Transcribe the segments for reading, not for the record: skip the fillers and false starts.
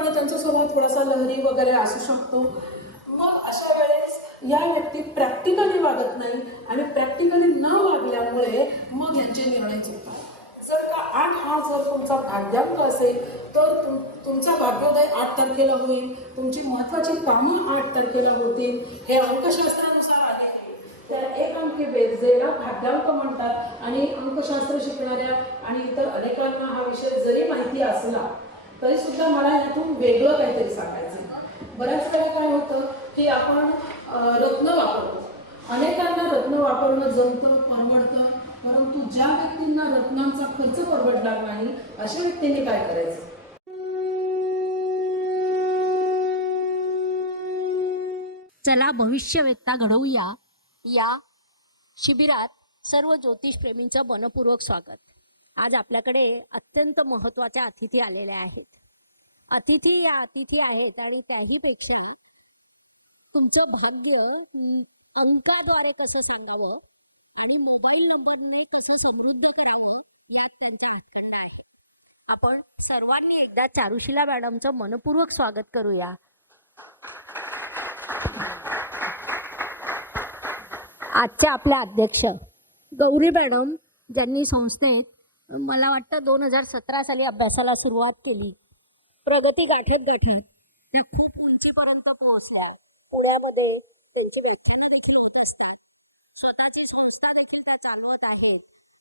त्याचप्रमाणे त्यांचा स्वभाव थोडासा लहरी वगैरे असू शकतो. मग अशा वेळेस या व्यक्ती प्रॅक्टिकली वागत नाही आणि प्रॅक्टिकली न वागल्यामुळे मग यांचे निर्णय चुकतात. जर का 8 हा जर तुमचा भाग्यांक असेल तर तुमचा भाग्योदय 8 तारखेला होईल, तुमची महत्त्वाची कामं 8 तारखेला होतील. हे अंकशास्त्रानुसार आले आहे. त्या एक अंकी बेरजेला भाग्यांक म्हणतात. आणि अंकशास्त्र शिकणाऱ्या आणि इतर अनेकांना हा विषय जरी माहिती असला तरी सुद्धा मला यातून वेगळं काहीतरी सांगायचं. बऱ्याच वेळा काय होतं की आपण रत्न वापरतो. अनेकांना रत्न वापरणं जमतं, परवडतं, परंतु ज्या व्यक्तींना रत्नांचा खर्च परवडणार नाही अशा व्यक्तींनी काय करायचं? चला भविष्यवेत्ता घडवूया या शिबिरात सर्व ज्योतिषप्रेमींचं मनपूर्वक स्वागत. आज आपल्याकडे अत्यंत महत्त्वाच्या अतिथी आलेल्या आहेत. अतिथी आहेत आणि त्याहीपेक्षा तुमचं भाग्य अंकाद्वारे कसं सांगावं आणि मोबाईल नंबरने कसं समृद्ध करावं यात त्यांचा हातखंडा आहे. आपण सर्वांनी एकदा चारुशिला मॅडमचं मनपूर्वक स्वागत करूया. आजच्या आपल्या अध्यक्ष गौरी मॅडम, ज्यांनी संस्थेत मला वाटतं 2017 साली अभ्यासाला सुरुवात केली. प्रगती गाठत त्या खूप उंचीपर्यंत पोहोचल्या. पुण्यामध्ये त्यांची व्याख्यानं देखील होत असते. स्वतःची संस्था देखील त्या चालवत आहे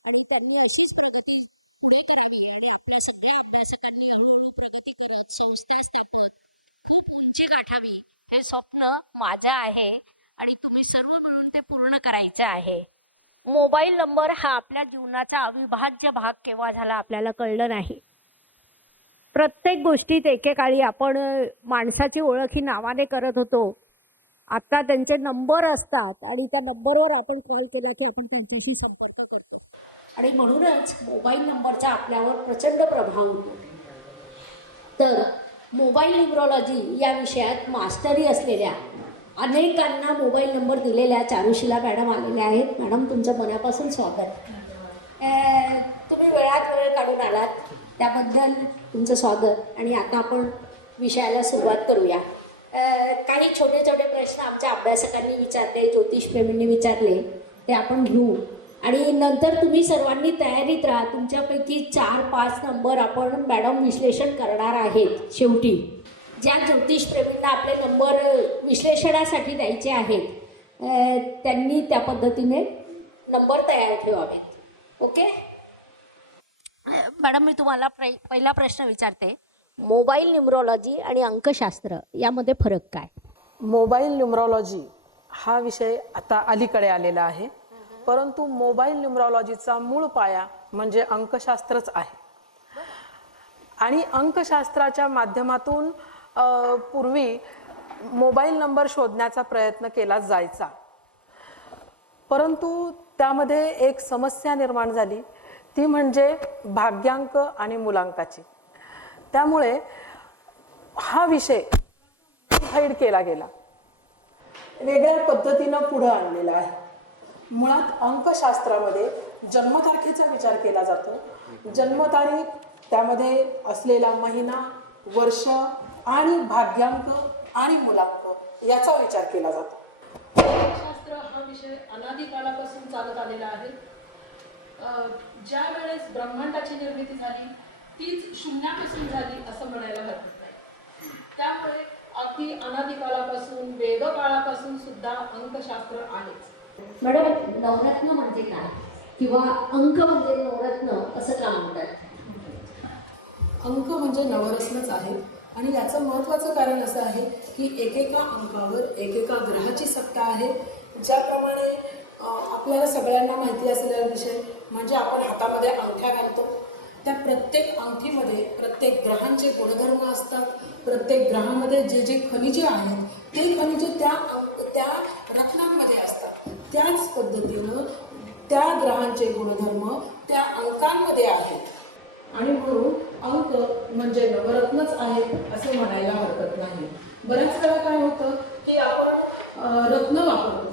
आणि त्यांनी अशीच प्रगती पुढे करावी आणि आपल्या सगळ्या अभ्यासकांनी हळूहळू प्रगती करत संस्था स्थापत खूप उंची गाठावी हे स्वप्न माझं आहे आणि तुम्ही सर्व मिळून ते पूर्ण करायचं आहे. मोबाईल नंबर हा आपल्या जीवनाचा अविभाज्य भाग केव्हा झाला आपल्याला कळलं नाही. प्रत्येक गोष्टीत एकेकाळी आपण माणसाची ओळख ही नावाने करत होतो. आता त्यांचे नंबर असतात आणि त्या नंबरवर आपण कॉल केला की आपण त्यांच्याशी संपर्क करतो आणि म्हणूनच मोबाईल नंबरचा आपल्यावर प्रचंड प्रभाव होतो. तर मोबाईल न्यूमरॉलॉजी या विषयात मास्टरी असलेल्या अनेकांना मोबाईल नंबर दिलेल्या चारुशिला मॅडम आलेल्या आहेत. मॅडम, तुमचं मनापासून स्वागत. तुम्ही वेळात वेळ काढून आलात त्याबद्दल तुमचं स्वागत. आणि आता आपण विषयाला सुरुवात करूया. काही छोटे छोटे प्रश्न आमच्या अभ्यासकांनी विचारले, ज्योतिषप्रेमींनी विचारले, ते आपण घेऊ आणि नंतर तुम्ही सर्वांनी तयारीत राहा. तुमच्यापैकी 4-5 नंबर आपण मॅडम विश्लेषण करणार आहेत. शेवटी ज्या ज्योतिषप्रेमींना आपले नंबर विश्लेषणासाठी द्यायचे आहेत त्यांनी त्या पद्धतीने नंबर तयार ठेवावेत. ओके मॅडम, मी तुम्हाला पहिला प्रश्न विचारते. मोबाईल न्यूमरॉलॉजी आणि अंकशास्त्र यामध्ये फरक काय? मोबाईल न्यूमरॉलॉजी हा विषय आता अलीकडे आलेला आहे, परंतु मोबाईल न्यूमरॉलॉजीचा मूळ पाया म्हणजे अंकशास्त्रच आहे. आणि अंकशास्त्राच्या माध्यमातून पूर्वी मोबाईल नंबर शोधण्याचा प्रयत्न केला जायचा, परंतु त्यामध्ये एक समस्या निर्माण झाली, ती म्हणजे भाग्यांक आणि मुलांकाची. त्यामुळे हा विषय हाईड केला गेला, वेगळ्या पद्धतीनं पुढे आणलेला आहे. मुळात अंकशास्त्रामध्ये जन्मतारखेचा विचार केला जातो. जन्मतारीख, त्यामध्ये असलेला महिना, वर्ष आणि भाग्यांक आणि मुलांक याचा विचार केला जातो. अंकशास्त्र हा विषय अनादी काळापासून चालत आलेला आहे. ज्या वेळेस ब्रह्मांडाची निर्मिती झाली तीच शून्यापासून झाली असं म्हणायला हरकत नाही. त्यामुळे अगदी अनादी काळापासून, वेद काळापासून सुद्धा अंकशास्त्र आहेच. मॅडम, नवरत्न म्हणजे काय किंवा अंक म्हणजे नवरत्न असं का म्हणतात? अंक म्हणजे नवरत्नच आहे आणि याचं महत्त्वाचं कारण असं आहे की एकेका अंकावर एकेका ग्रहाची सत्ता आहे. ज्याप्रमाणे आपल्याला सगळ्यांना माहिती असलेला विषय म्हणजे आपण हातामध्ये अंगठ्या घालतो, त्या प्रत्येक अंगठीमध्ये प्रत्येक ग्रहांचे गुणधर्म असतात. प्रत्येक ग्रहामध्ये जे जे खनिजे आहेत ते खनिजे त्या रत्नांमध्ये असतात. त्याच पद्धतीनं त्या ग्रहांचे गुणधर्म त्या अंकांमध्ये आहेत आणि म्हणून अंक म्हणजे नवरत्नच आहेत असं म्हणायला हरकत नाही. बऱ्याच वेळा काय होतं की आपण रत्न वापरतो.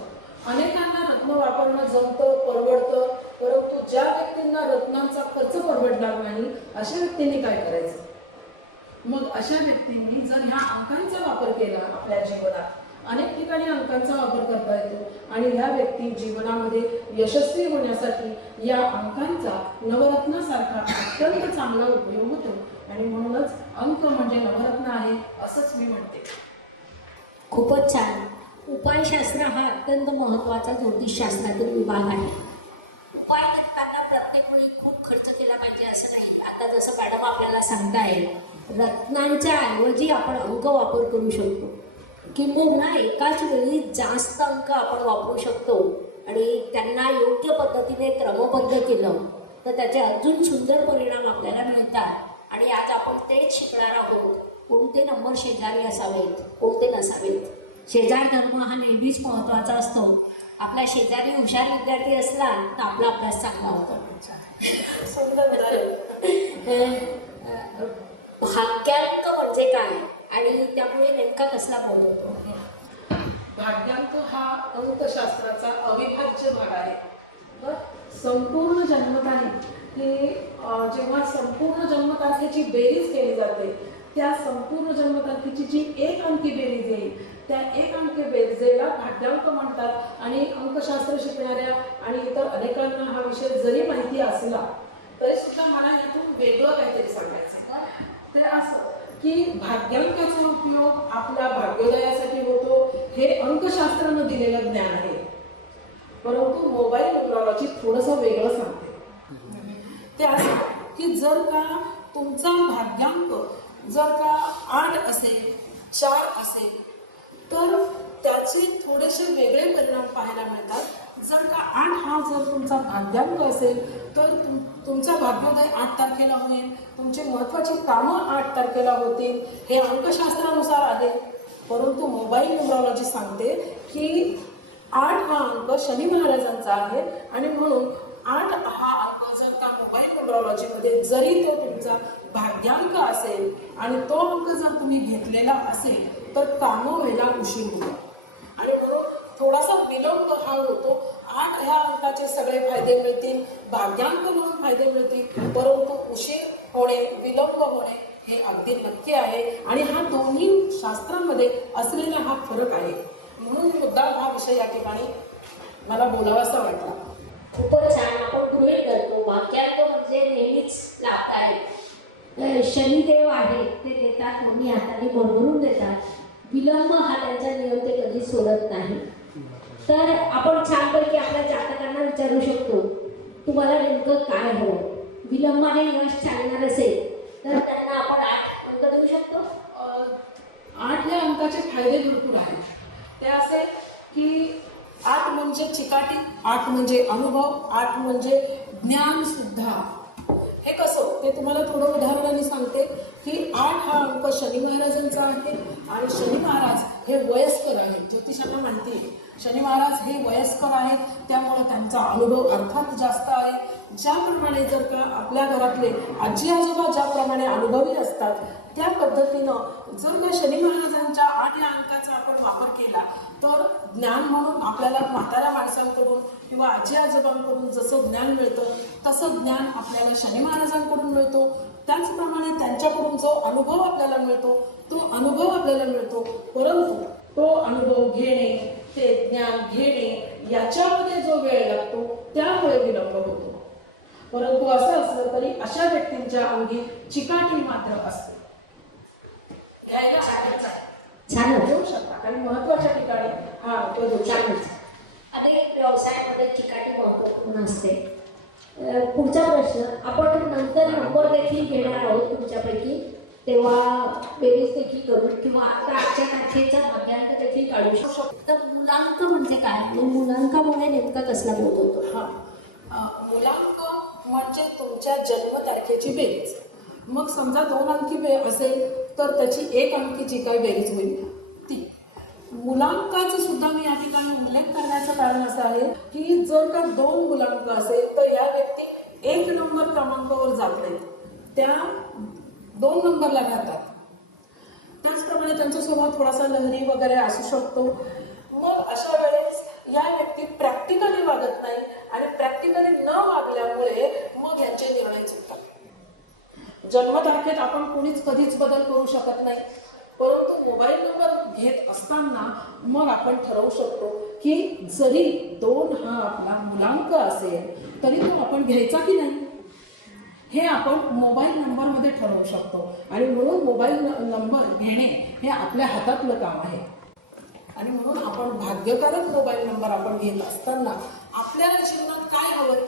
अनेकांना रत्न वापरणं जमतं, परवडतं, परंतु ज्या व्यक्तींना रत्नांचा खर्च परवडणार नाही अशा व्यक्तींनी काय करायचं? मग अशा व्यक्तींनी जर ह्या अंकांचा वापर केला आपल्या जीवनात, अनेक ठिकाणी अंकांचा वापर करता येतो आणि ह्या व्यक्ती जीवनामध्ये यशस्वी होण्यासाठी या अंकांचा नवरत्नासारखा अत्यंत चांगला उपयोग होतो आणि म्हणूनच अंक म्हणजे नवरत्न आहे असंच मी म्हणते. खूपच छान. उपायशास्त्र हा अत्यंत महत्त्वाचा ज्योतिषशास्त्रातील विभाग आहे. उपाय करताना प्रत्येक वेळी खूप खर्च केला पाहिजे असं नाही. आता जसं मॅडम आपल्याला सांगताय, रत्नांच्या ऐवजी आपण अंक वापर करू शकतो, किंबहुना एकाच वेळी जास्त अंक आपण वापरू शकतो आणि त्यांना योग्य पद्धतीने क्रमबद्ध केलं तर त्याचे अजून सुंदर परिणाम आपल्याला मिळतात. आणि आज आपण तेच शिकणार आहोत. कोणते नंबर शेजारी असावेत, कोणते नसावेत. शेजार धर्म हा नेहमीच महत्त्वाचा असतो. आपला शेजारी हुशार विद्यार्थी असला तर आपला अभ्यास चांगला होतो. भाग्यांक म्हणजे काय आणि त्यामुळे नेमका कसला बोध होतो? भाग्यांक हा अंकशास्त्राचा अविभाज्य भाग आहे. संपूर्ण जन्मतारीख हे जेव्हा संपूर्ण जन्मतारखेची बेरीज केली जाते, त्या संपूर्ण जन्मतारखेची जी एक अंकी बेरीज येईल त्या एक अंकी बेरजेला भाग्यांक म्हणतात. आणि अंकशास्त्र शिकणाऱ्या आणि इतर अनेकांना हा विषय जरी माहिती असला तरी सुद्धा मला यातून वेगळं काहीतरी सांगायचं. ते असं की भाग्यांकाचा उपयोग आपल्या भाग्योदयासाठी होतो हे अंकशास्त्रानं दिलेलं ज्ञान आहे. परंतु मोबाईल न्यूमरॉलॉजी थोडंसं वेगळं सांगते. ते असं की जर का तुमचा भाग्यांक जर का 8 असेल, 4 असेल तर त्याचे थोडेसे वेगळे परिणाम पाहायला मिळतात. जर का 8 हा जर तुमचा भाग्यांक असेल तर तुमचा भाग्योदय 8 तारखेला होईल, तुमची महत्त्वाची कामं 8 तारखेला होतील, हे अंकशास्त्रानुसार आहे. परंतु मोबाईल न्यूमरॉलॉजी सांगते की 8 हा अंक शनी महाराजांचा आहे आणि म्हणून 8 हा अंक जर का मोबाईल न्यूमरॉलॉजीमध्ये जरी तो तुमचा भाग्यांक असेल आणि तो अंक जर तुम्ही घेतलेला असेल तर कामं व्हायला उशीर होतो आणि म्हणून थोडासा विलंब हा होतो. 8 ह्या अंकाचे सगळे फायदे मिळतील, भाग्यांक म्हणून फायदे मिळतील, परंतु उशीर होणे, विलंब होणे हे अगदी नक्की आहे आणि हा दोन्ही शास्त्रांमध्ये असलेला हा फरक आहे. म्हणून मुद्दा हा विषय या ठिकाणी मला बोलावासा वाटला. खूपच छान. आपण गृहीत धरतो भाग्यांक म्हणजे नेहमीच लाभदायक. शनिदेव आहेत ते देतात, मम्मी हाताने भरभरून देतात. विलंब हा त्यांचा नियम ते कधी सोडत नाही. तर आपण छानपैकी आपल्या जातकांना विचारू शकतो, तुम्हाला नेमकं काय हवं? विलंबाने यश चालणार असेल तर त्यांना आपण 8 अंक देऊ शकतो. 8 या अंकाचे फायदे भरपूर आहेत. ते असे की 8 म्हणजे चिकाटी, 8 म्हणजे अनुभव, 8 म्हणजे ज्ञान सुद्धा. हे कसं ते तुम्हाला थोडं उदाहरणाने सांगते की 8 हा अंक शनी महाराजांचा आहे आणि शनी महाराज हे वयस्कर आहेत. ज्योतिषांना माहिती आहे शनी महाराज हे वयस्कर आहेत, त्यामुळे त्यांचा अनुभव अर्थात जास्त आहे. ज्याप्रमाणे जर का आपल्या घरातले आजी आजोबा ज्याप्रमाणे अनुभवी असतात त्या पद्धतीनं जर का शनी महाराजांच्या 8 या अंकाचा आपण वापर केला तर ज्ञान म्हणून आपल्याला म्हाताऱ्या माणसांकडून किंवा आजी आजोबांकडून जसं ज्ञान मिळतं तसं ज्ञान आपल्याला शनी महाराजांकडून मिळतो. त्याचप्रमाणे त्यांच्याकडून जो अनुभव आपल्याला मिळतो तो अनुभव आपल्याला मिळतो. परंतु तो अनुभव घेणे, ते ज्ञान घेणे याच्यामध्ये जो वेळ लागतो त्यामुळे विलंब होतो. परंतु असं असलं तरी अशा व्यक्तींच्या अंगी चिकाटी मात्र असते. छान देऊ शकता काही महत्वाच्या ठिकाणी हा छानच. अनेक व्यवसायामध्ये चिकाटी महत्त्वपूर्ण असते. पुढचा प्रश्न आपण नंतर नंबर देखील घेणार आहोत तुमच्यापैकी, तेव्हा बेरीज देखील करू किंवा आता आजच्या तारखेचा भाग्यांक देखील काढू शकतो. तर मुलांक म्हणजे काय? मुलांकामुळे नेमका कसला बोध होतो? मुलांक म्हणजे तुमच्या जन्मतारखेची बेरीज. मग समजा 2 अंकी असेल तर त्याची 1 अंकी जी काही बेरीज होईल ती. मुलांकाचा सुद्धा मी या ठिकाणी उल्लेख करण्याचं कारण असं आहे की जर का 2 मुलांक असेल तर या व्यक्ती 1 नंबर क्रमांकावर जात नाहीत, त्या 2 नंबरला राहतात. त्याचप्रमाणे त्यांचा स्वभाव थोडासा लहरी वगैरे असू शकतो. मग अशा वेळेस या व्यक्ती प्रॅक्टिकली वागत नाही आणि प्रॅक्टिकली न वागल्यामुळे मग यांचे निर्णय चुकतात. जन्मतारखेत आपण कुणीच कधीच बदल करू शकत नाही, परंतु मोबाईल नंबर घेत असताना मग आपण ठरवू शकतो की जरी 2 हा आपला मुलांक असेल तरी तो आपण घ्यायचा की नाही, हे आपण मोबाईल नंबरमध्ये ठरवू शकतो. आणि म्हणून मोबाईल नंबर घेणे हे आपल्या हातातलं काम आहे. आणि म्हणून आपण भाग्यकारक मोबाईल नंबर आपण घेत असताना आपल्याला जीवनात काय हवं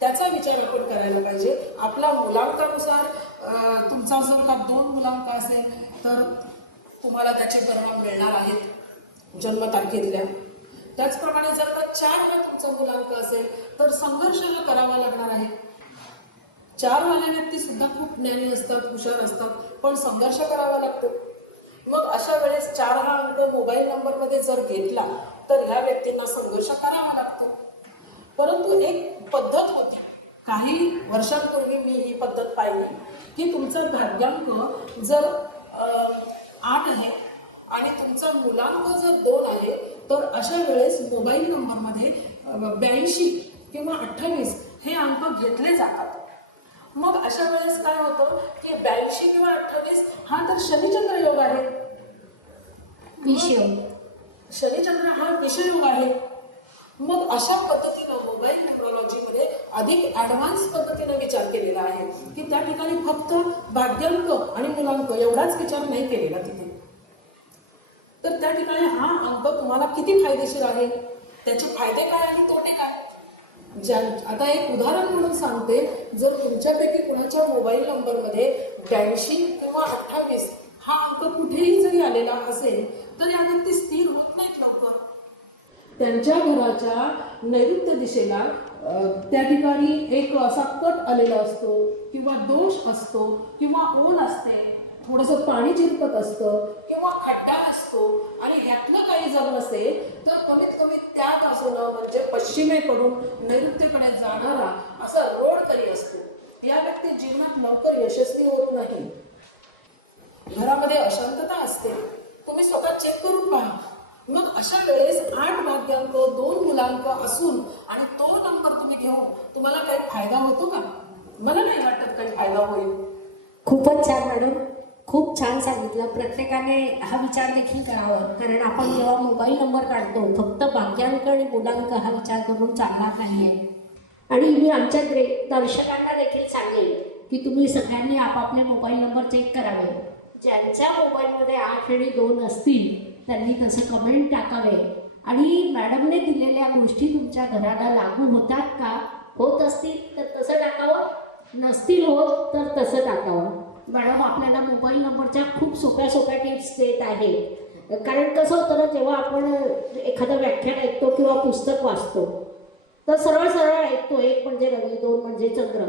त्याचा विचार आपण करायला पाहिजे. आपला मुलांकानुसार तुमचा जर का 2 मुलांक असेल तर तुम्हाला त्याचे परिणाम मिळणार आहेत जन्मतारखेतल्या. त्याचप्रमाणे जर का 4 हा तुमचा मुलांक असेल तर संघर्ष करावा लागणार आहे. 4 वाले व्यक्ती सुद्धा खूप ज्ञानी असतात, हुशार असतात, पण संघर्ष करावा लागतो. मग अशा वेळेस 4 हा अंक मोबाईल नंबरमध्ये जर घेतला तर ह्या व्यक्तींना संघर्ष करावा लागतो. परंतु एक पद्धत होती, काही वर्षांपूर्वी मी ही पद्धत पाहिली की तुमचा भाग्यांक जर 8 आहे आणि तुमचा मुलांक जर 2 आहे तर अशा वेळेस मोबाईल नंबरमध्ये 82 किंवा 28 हे अंक घेतले जातात. मग अशा वेळेस काय होतं की 82 किंवा 28 हा तर शनिचंद्र योग आहे, शनिचंद्र हा विषयोग आहे. मग अशा पद्धतीनं मोबाईल न्यूमरॉलॉजीमध्ये अधिक ॲडव्हान्स पद्धतीनं विचार केलेला आहे की त्या ठिकाणी फक्त भाग्यांक आणि मुलांक एवढाच विचार नाही केलेला तिथे. तर त्या ठिकाणी हा अंक तुम्हाला किती फायदेशीर आहे, त्याचे फायदे काय आणि तोटे काय. आता एक उदाहरण म्हणून सांगते, जर तुमच्यापैकी कुणाच्या मोबाईल नंबरमध्ये 82 किंवा 28 हा अंक कुठेही जरी आलेला असेल तर या व्यक्ती स्थिर होत नाहीत लवकर. त्यांच्या घराच्या नैऋत्य दिशेला त्या ठिकाणी एक असा कट आलेला असतो किंवा दोष असतो किंवा ओल असते, थोडंसं पाणी चिरपत असतं किंवा खड्डा असतो. आणि ह्यातलं काही जर नसेल तर कमीत कमी त्या बाजूनं म्हणजे पश्चिमेकडून नैऋत्येकडे जाणारा असा रोड तरी असतो. या व्यक्ती जीवनात लवकर यशस्वी होत नाही. घरामध्ये अशांतता असते, तुम्ही स्वतः चेक करून पहा. मग अशा वेळेस 8 भाग्यांक 2 मुलांक असून आणि तो नंबर तुम्ही घेऊन तुम्हाला काही फायदा होतो का? मला नाही वाटत काही फायदा होईल. खूपच छान मॅडम, खूप छान सांगितलं. प्रत्येकाने हा विचार देखील करावा, कारण आपण जेव्हा मोबाईल नंबर काढतो फक्त भाग्यांक आणि मुलांक हा विचार करून चालणार नाही आहे. आणि मी आमच्या दर्शकांना देखील सांगेन की तुम्ही सगळ्यांनी आपापले मोबाईल नंबर चेक करावे. ज्यांच्या मोबाईलमध्ये 8 आणि 2 असतील त्यांनी तसं कमेंट टाकावे. आणि मॅडमने दिलेल्या गोष्टी तुमच्या घराला लागू होतात का, होत असतील तर तसं टाकावं, नसतील होत तर तसं टाकावं. मॅडम आपल्याला मोबाईल नंबरच्या खूप सोप्या सोप्या टिप्स देत आहे. कारण कसं होतं ना, जेव्हा आपण एखादं व्याख्यान ऐकतो किंवा पुस्तक वाचतो तर सरळ सरळ ऐकतो, 1 म्हणजे रवी, 2 म्हणजे चंद्र,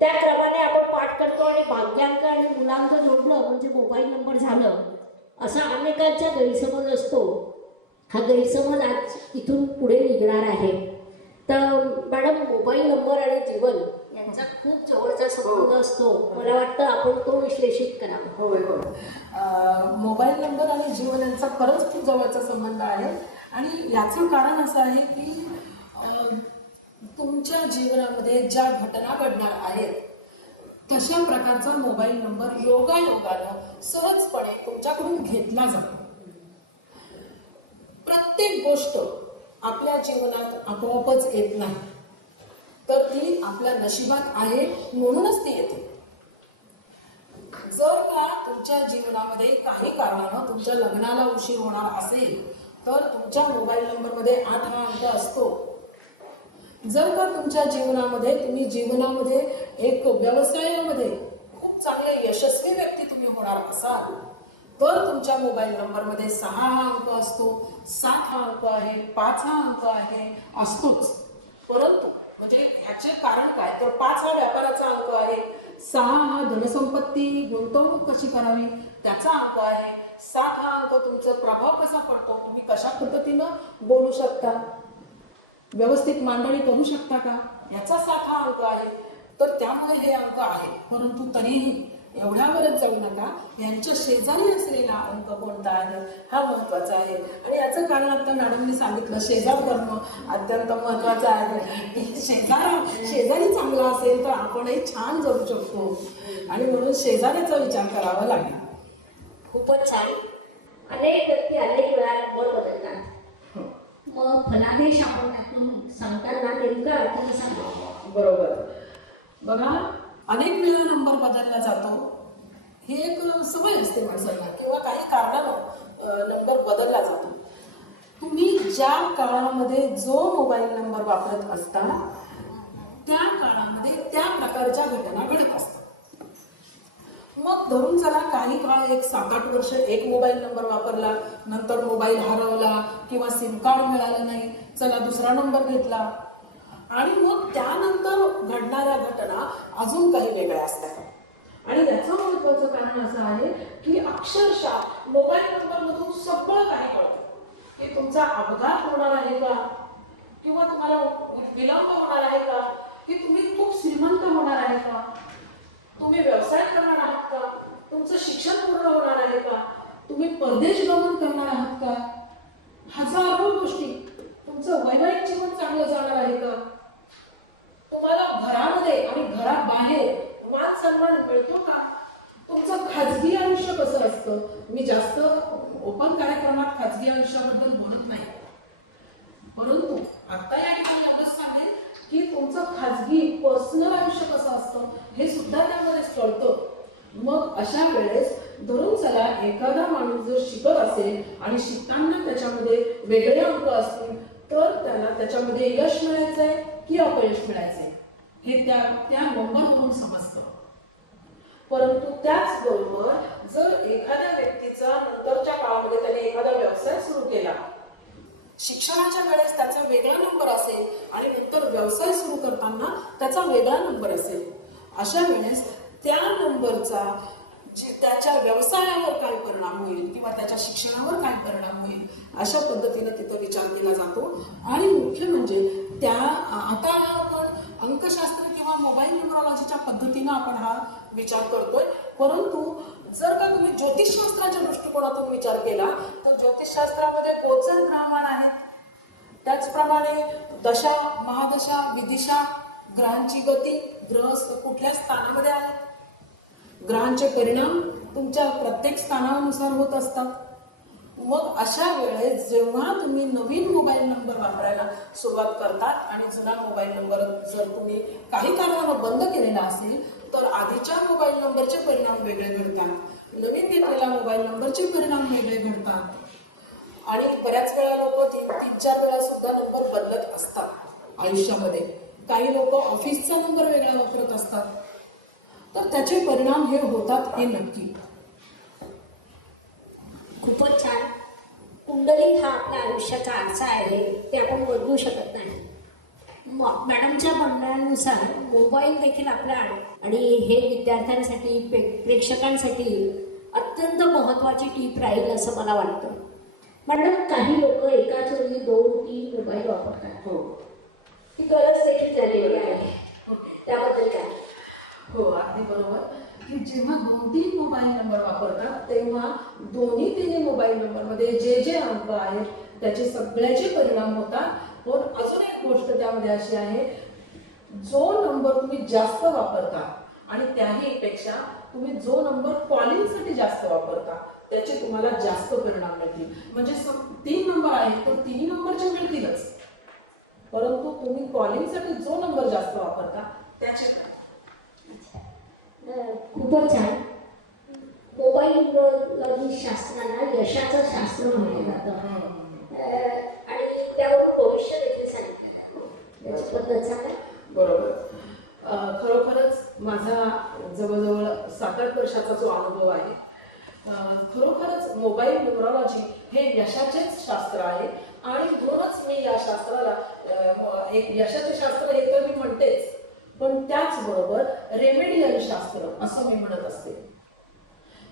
त्या क्रमाने आपण पाठ करतो आणि भाग्यांक आणि मुलांक जोडलं म्हणजे मोबाईल नंबर झालं, असा अनेकांचा गैरसमज असतो. हा गैरसमज आज इथून पुढे निघणार आहे. तर मॅडम मोबाईल नंबर आणि जीवन यांचा खूप जवळचा संबंध असतो. मला वाटतं आपण तो विश्लेषित करावा. होय होय, मोबाईल नंबर आणि जीवन यांचा खरंच खूप जवळचा संबंध आहे. आणि याचं कारण असं आहे की तुमच्या जीवनामध्ये ज्या घटना घडणार आहेत तशा प्रकारचा मोबाईल नंबर योगायोगानं सहजपणे तुमच्याकडून घेतला जातो. प्रत्येक गोष्ट आपल्या जीवनात आपोआपच येत नाही, तर ती आपल्या नशिबात आहे म्हणूनच ती येते. जर का तुमच्या जीवनामध्ये काही कारणानं तुमच्या लग्नाला उशीर होणार असेल तर तुमच्या मोबाईल नंबरमध्ये 8 हा अंक असतो. जर का तुमच्या जीवनामध्ये तुम्ही जीवनामध्ये एक व्यवसायामध्ये खूप चांगले यशस्वी व्यक्ती तुम्ही होणार असाल तर तुमच्या मोबाईल नंबरमध्ये 6 हा अंक असतो, 7 हा अंक आहे, 5 हा अंक आहे, असतोच. परंतु म्हणजे ह्याचे कारण काय, तर 5 हा व्यापाराचा अंक आहे, 6 हा धनसंपत्ती गुंतवणूक कशी करावी त्याचा अंक आहे, 7 हा अंक तुमचा प्रभाव कसा पडतो, तुम्ही कशा पद्धतीनं बोलू शकता, व्यवस्थित मांडणी करू शकता का, याचा 7 हा अंक आहे. तर त्यामुळे हे अंक आहे. परंतु तरीही एवढ्यावरच जाऊ नका, यांच्या शेजारी असलेला अंक कोणता आहे हा महत्वाचा आहे. आणि याचं कारण आता मॅडमनी सांगितलं, शेजार करणं अत्यंत महत्वाचं आहे. शेजारी चांगला असेल तर आपणही छान जगू शकतो आणि म्हणून शेजाऱ्याचा विचार करावा लागेल. खूपच छान. अनेक व्यक्ती अनेक वेळा नंबर बदलतात, मग फलादेश आपण त्यातून सांगताना नेमका अर्थ कसा सांगतो? बरोबर. बघा, अनेक वेळा नंबर बदलला जातो, ही एक सवय असते माणसाला, किंवा काही कारणानं नंबर बदलला जातो. तुम्ही ज्या काळामध्ये जो मोबाईल नंबर वापरत असता त्या काळामध्ये त्या प्रकारच्या घटना घडत असतात. मग धरून चला, काही काळ, एक 7-8 वर्ष एक मोबाईल नंबर वापरला, नंतर मोबाईल हरवला किंवा सिम कार्ड मिळालं नाही, चला दुसरा नंबर घेतला, आणि मग त्यानंतर घडणाऱ्या घटना अजून काही वेगळ्या असतात. आणि याचं महत्वाचं कारण असं आहे की अक्षरशः मोबाईल नंबरमधून सगळं काही कळतं, की तुमचा अपघात होणार आहे का, किंवा तुम्हाला विलंब होणार आहे का, की तुम्ही खूप श्रीमंत होणार आहे का, तुम्ही व्यवसाय करणार आहात का, तुमचं शिक्षण पूर्ण होणार आहे का, तुम्ही परदेश गमन करणार आहात का, हजारो गोष्टी, तुमचं वैवाहिक जीवन चांगलं जाणार आहे का, तुम्हाला घरामध्ये आणि घराबाहेर मान सन्मान मिळतो का, तुमचं खाजगी आयुष्य कसं असतं. मी जास्त ओपन कार्यक्रमात खाजगी आयुष्याबद्दल बोलत नाही, परंतु आता या ठिकाणी एवढंच सांगेन की तुमचं खाजगी पर्सनल आयुष्य कसं असतं हे सुद्धा त्यामध्येच कळतं. मग अशा वेळेस धरून चला, एखादा माणूस जर शिकत असेल आणि शिकताना त्याच्यामध्ये वेगळे अंक असतील तर त्याला त्याच्यामध्ये यश मिळायचंय की अपयश मिळायचंय हे त्या नंबरवरून समजतं. परंतु त्याचबरोबर जर एखाद्या व्यक्तीचा नंतरच्या काळामध्ये त्याने एखादा व्यवसाय सुरू केला, शिक्षणाच्या वेळेस त्याचा वेगळा नंबर असेल आणि नंतर व्यवसाय सुरू करताना त्याचा वेगळा नंबर असेल, अशा वेळेस त्या नंबरचा त्याच्या व्यवसायावर काय परिणाम होईल किंवा त्याच्या शिक्षणावर काय परिणाम होईल अशा पद्धतीने तिथं विचार केला जातो. आणि मुख्य म्हणजे त्या आता आपण अंकशास्त्र किंवा मोबाईल न्यूमरॉलॉजीच्या पद्धतीनं आपण हा विचार करतोय, परंतु जर का तुम्ही ज्योतिषशास्त्राच्या दृष्टिकोनातून विचार केला तर ज्योतिषशास्त्रामध्ये गोचर ग्रहमान आहेत, त्याचप्रमाणे दशा, महादशा, विदिशा, ग्रहांची गती, ग्रह कुठल्या स्थानामध्ये आहेत, ग्रहांचे परिणाम तुमच्या प्रत्येक स्थानानुसार होत असतात. मग अशा वेळेस जेव्हा तुम्ही नवीन मोबाईल नंबर वापरायला सुरुवात करतात आणि जुना मोबाईल नंबर जर तुम्ही काही कारणानं बंद केलेला असेल तर आधीच्या मोबाईल नंबरचे परिणाम वेगळे घडतात, नवीन घेतलेला मोबाईल नंबरचे परिणाम वेगळे घडतात आणि बऱ्याच वेळा लोक 3-4 वेळा सुद्धा नंबर बदलत असतात आयुष्यामध्ये. काही लोक ऑफिसचा नंबर वेगळा वापरत असतात, तर त्याचे परिणाम हे होतात हे नक्की. खूपच छान. कुंडली हा आपल्या आयुष्याचा आरसा आहे, ते आपण बदलू शकत नाही. मॅडमच्या म्हणण्यानुसार मोबाईल देखील आपल्या आणि हे विद्यार्थ्यांसाठी प्रेक्षकांसाठी अत्यंत महत्त्वाची टीप राहील असं मला वाटतं. मॅडम, काही लोक एकाच वेळी 2-3 मोबाईल वापरतात, हो, ही गरज देखील झालेली आहे, त्याबद्दल काय? हो, अगदी बरोबर. की जेव्हा 2-3 मोबाईल नंबर वापरतात तेव्हा दोन्ही मोबाईल नंबरमध्ये जे जे अंक आहेत त्याचे सगळ्याचे परिणाम होतात. पण अजून एक गोष्ट त्यामध्ये अशी आहे, जो नंबर तुम्ही जास्त वापरता आणि त्याहीपेक्षा तुम्ही जो नंबर कॉलिंगसाठी जास्त वापरता त्याचे तुम्हाला जास्त परिणाम मिळतील. म्हणजे 3 नंबर आहेत तर 3 नंबरचे मिळतीलच, परंतु तुम्ही कॉलिंगसाठी जो नंबर जास्त वापरता त्याचे. खूपच छान. मोबाईल न्यूमरॉलॉजी शास्त्राला यशाचं शास्त्र म्हटलं जातं आणि त्यावरून भविष्य देखील सांगितलं याची पद्धत सांगा. बरोबर. खरोखरच माझा जवळजवळ 7-8 वर्षाचा जो अनुभव आहे, खरोखरच मोबाईल न्यूमरॉलॉजी हे यशाचेच शास्त्र आहे आणि म्हणूनच मी या शास्त्राला एक यशाचे शास्त्र हे तर मी म्हणतेच, पण त्याचबरोबर रेमेडियल शास्त्र असं मी म्हणत असते.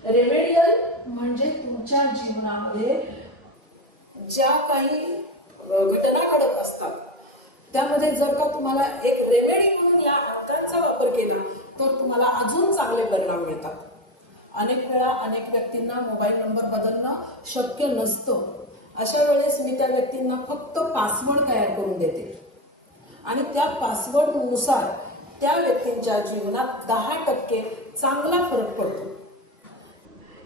रेमेडियल म्हणजे तुमच्या जीवनामध्ये ज्या काही घटना घडत असतात त्यामध्ये जर का तुम्हाला एक रेमेडी म्हणून या अंकांचा वापर केला तर तुम्हाला अजून चांगले परिणाम मिळतात. अनेक वेळा अनेक व्यक्तींना मोबाईल नंबर बदलणं शक्य नसतं. अशा वेळेस मी त्या व्यक्तींना फक्त पासवर्ड तयार करून देते आणि त्या पासवर्डनुसार त्या व्यक्तींच्या जीवनात 10% चांगला फरक पडतो.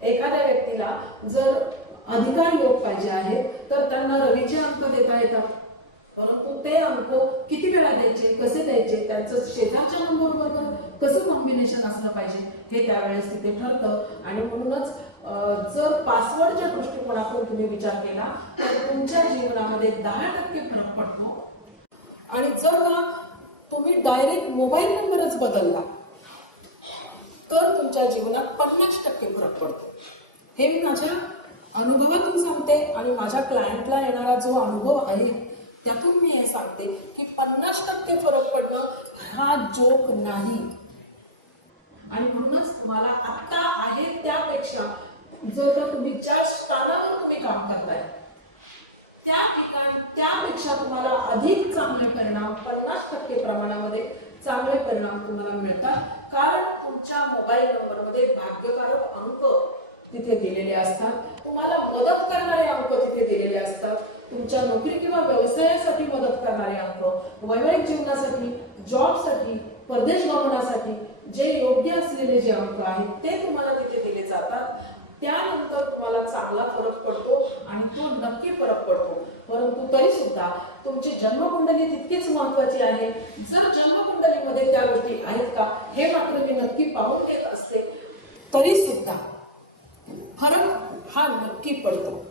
एखाद्या व्यक्तीला जर अधिकार योग पाहिजे आहे तर त्यांना रवीचे अंक देता येतात, परंतु ते अंक किती वेळा द्यायचे, कसे द्यायचे, त्यांचं शेजारच्या नंबर बरोबर कसं कॉम्बिनेशन असलं पाहिजे हे त्यावेळेस तिथे ठरतं. आणि म्हणूनच जर पासवर्डच्या दृष्टिकोनातून तुम्ही विचार केला तर तुमच्या जीवनामध्ये 10% फरक पडतो. आणि जर का तुम्ही डायरेक्ट मोबाईल नंबरच बदलला तर तुमच्या जीवनात 50% फरक पडतो. हे मी माझ्या अनुभवातून सांगते आणि माझ्या क्लायंटला येणारा जो अनुभव आहे त्यातून मी हे सांगते की 50% फरक पडणं हा जोक नाही. आणि म्हणूनच तुम्हाला आता आहे त्यापेक्षा जर का तुम्ही ज्या स्थानावर तुम्ही काम करताय त्या ठिकाणी त्यापेक्षा तुम्हाला अधिक चांगले परिणाम 50% प्रमाणामध्ये चांगले परिणाम तुम्हाला मिळतात. कारण तुमच्या मोबाईल नंबरमध्ये भाग्यकारक अंक तिथे दिलेले असतात, तुम्हाला मदत करणारे अंक तिथे दिलेले असतात, तुमच्या नोकरी किंवा व्यवसायासाठी मदत करणारे अंक, वैवाहिक जीवनासाठी, जॉबसाठी, परदेश गमनासाठी जे योग्य असलेले जे अंक आहेत ते तुम्हाला तिथे दिले जातात. त्यानंतर तुम्हाला चांगला फरक पडतो आणि तो नक्की फरक पडतो. परंतु तरी सुद्धा तुमची जन्मकुंडली तितकीच महत्वाची आहे. जर जन्मकुंडलीमध्ये त्या गोष्टी आहेत का हे मात्र मी नक्की पाहून घेत असते, तरी सुद्धा फरक हा नक्की पडतो.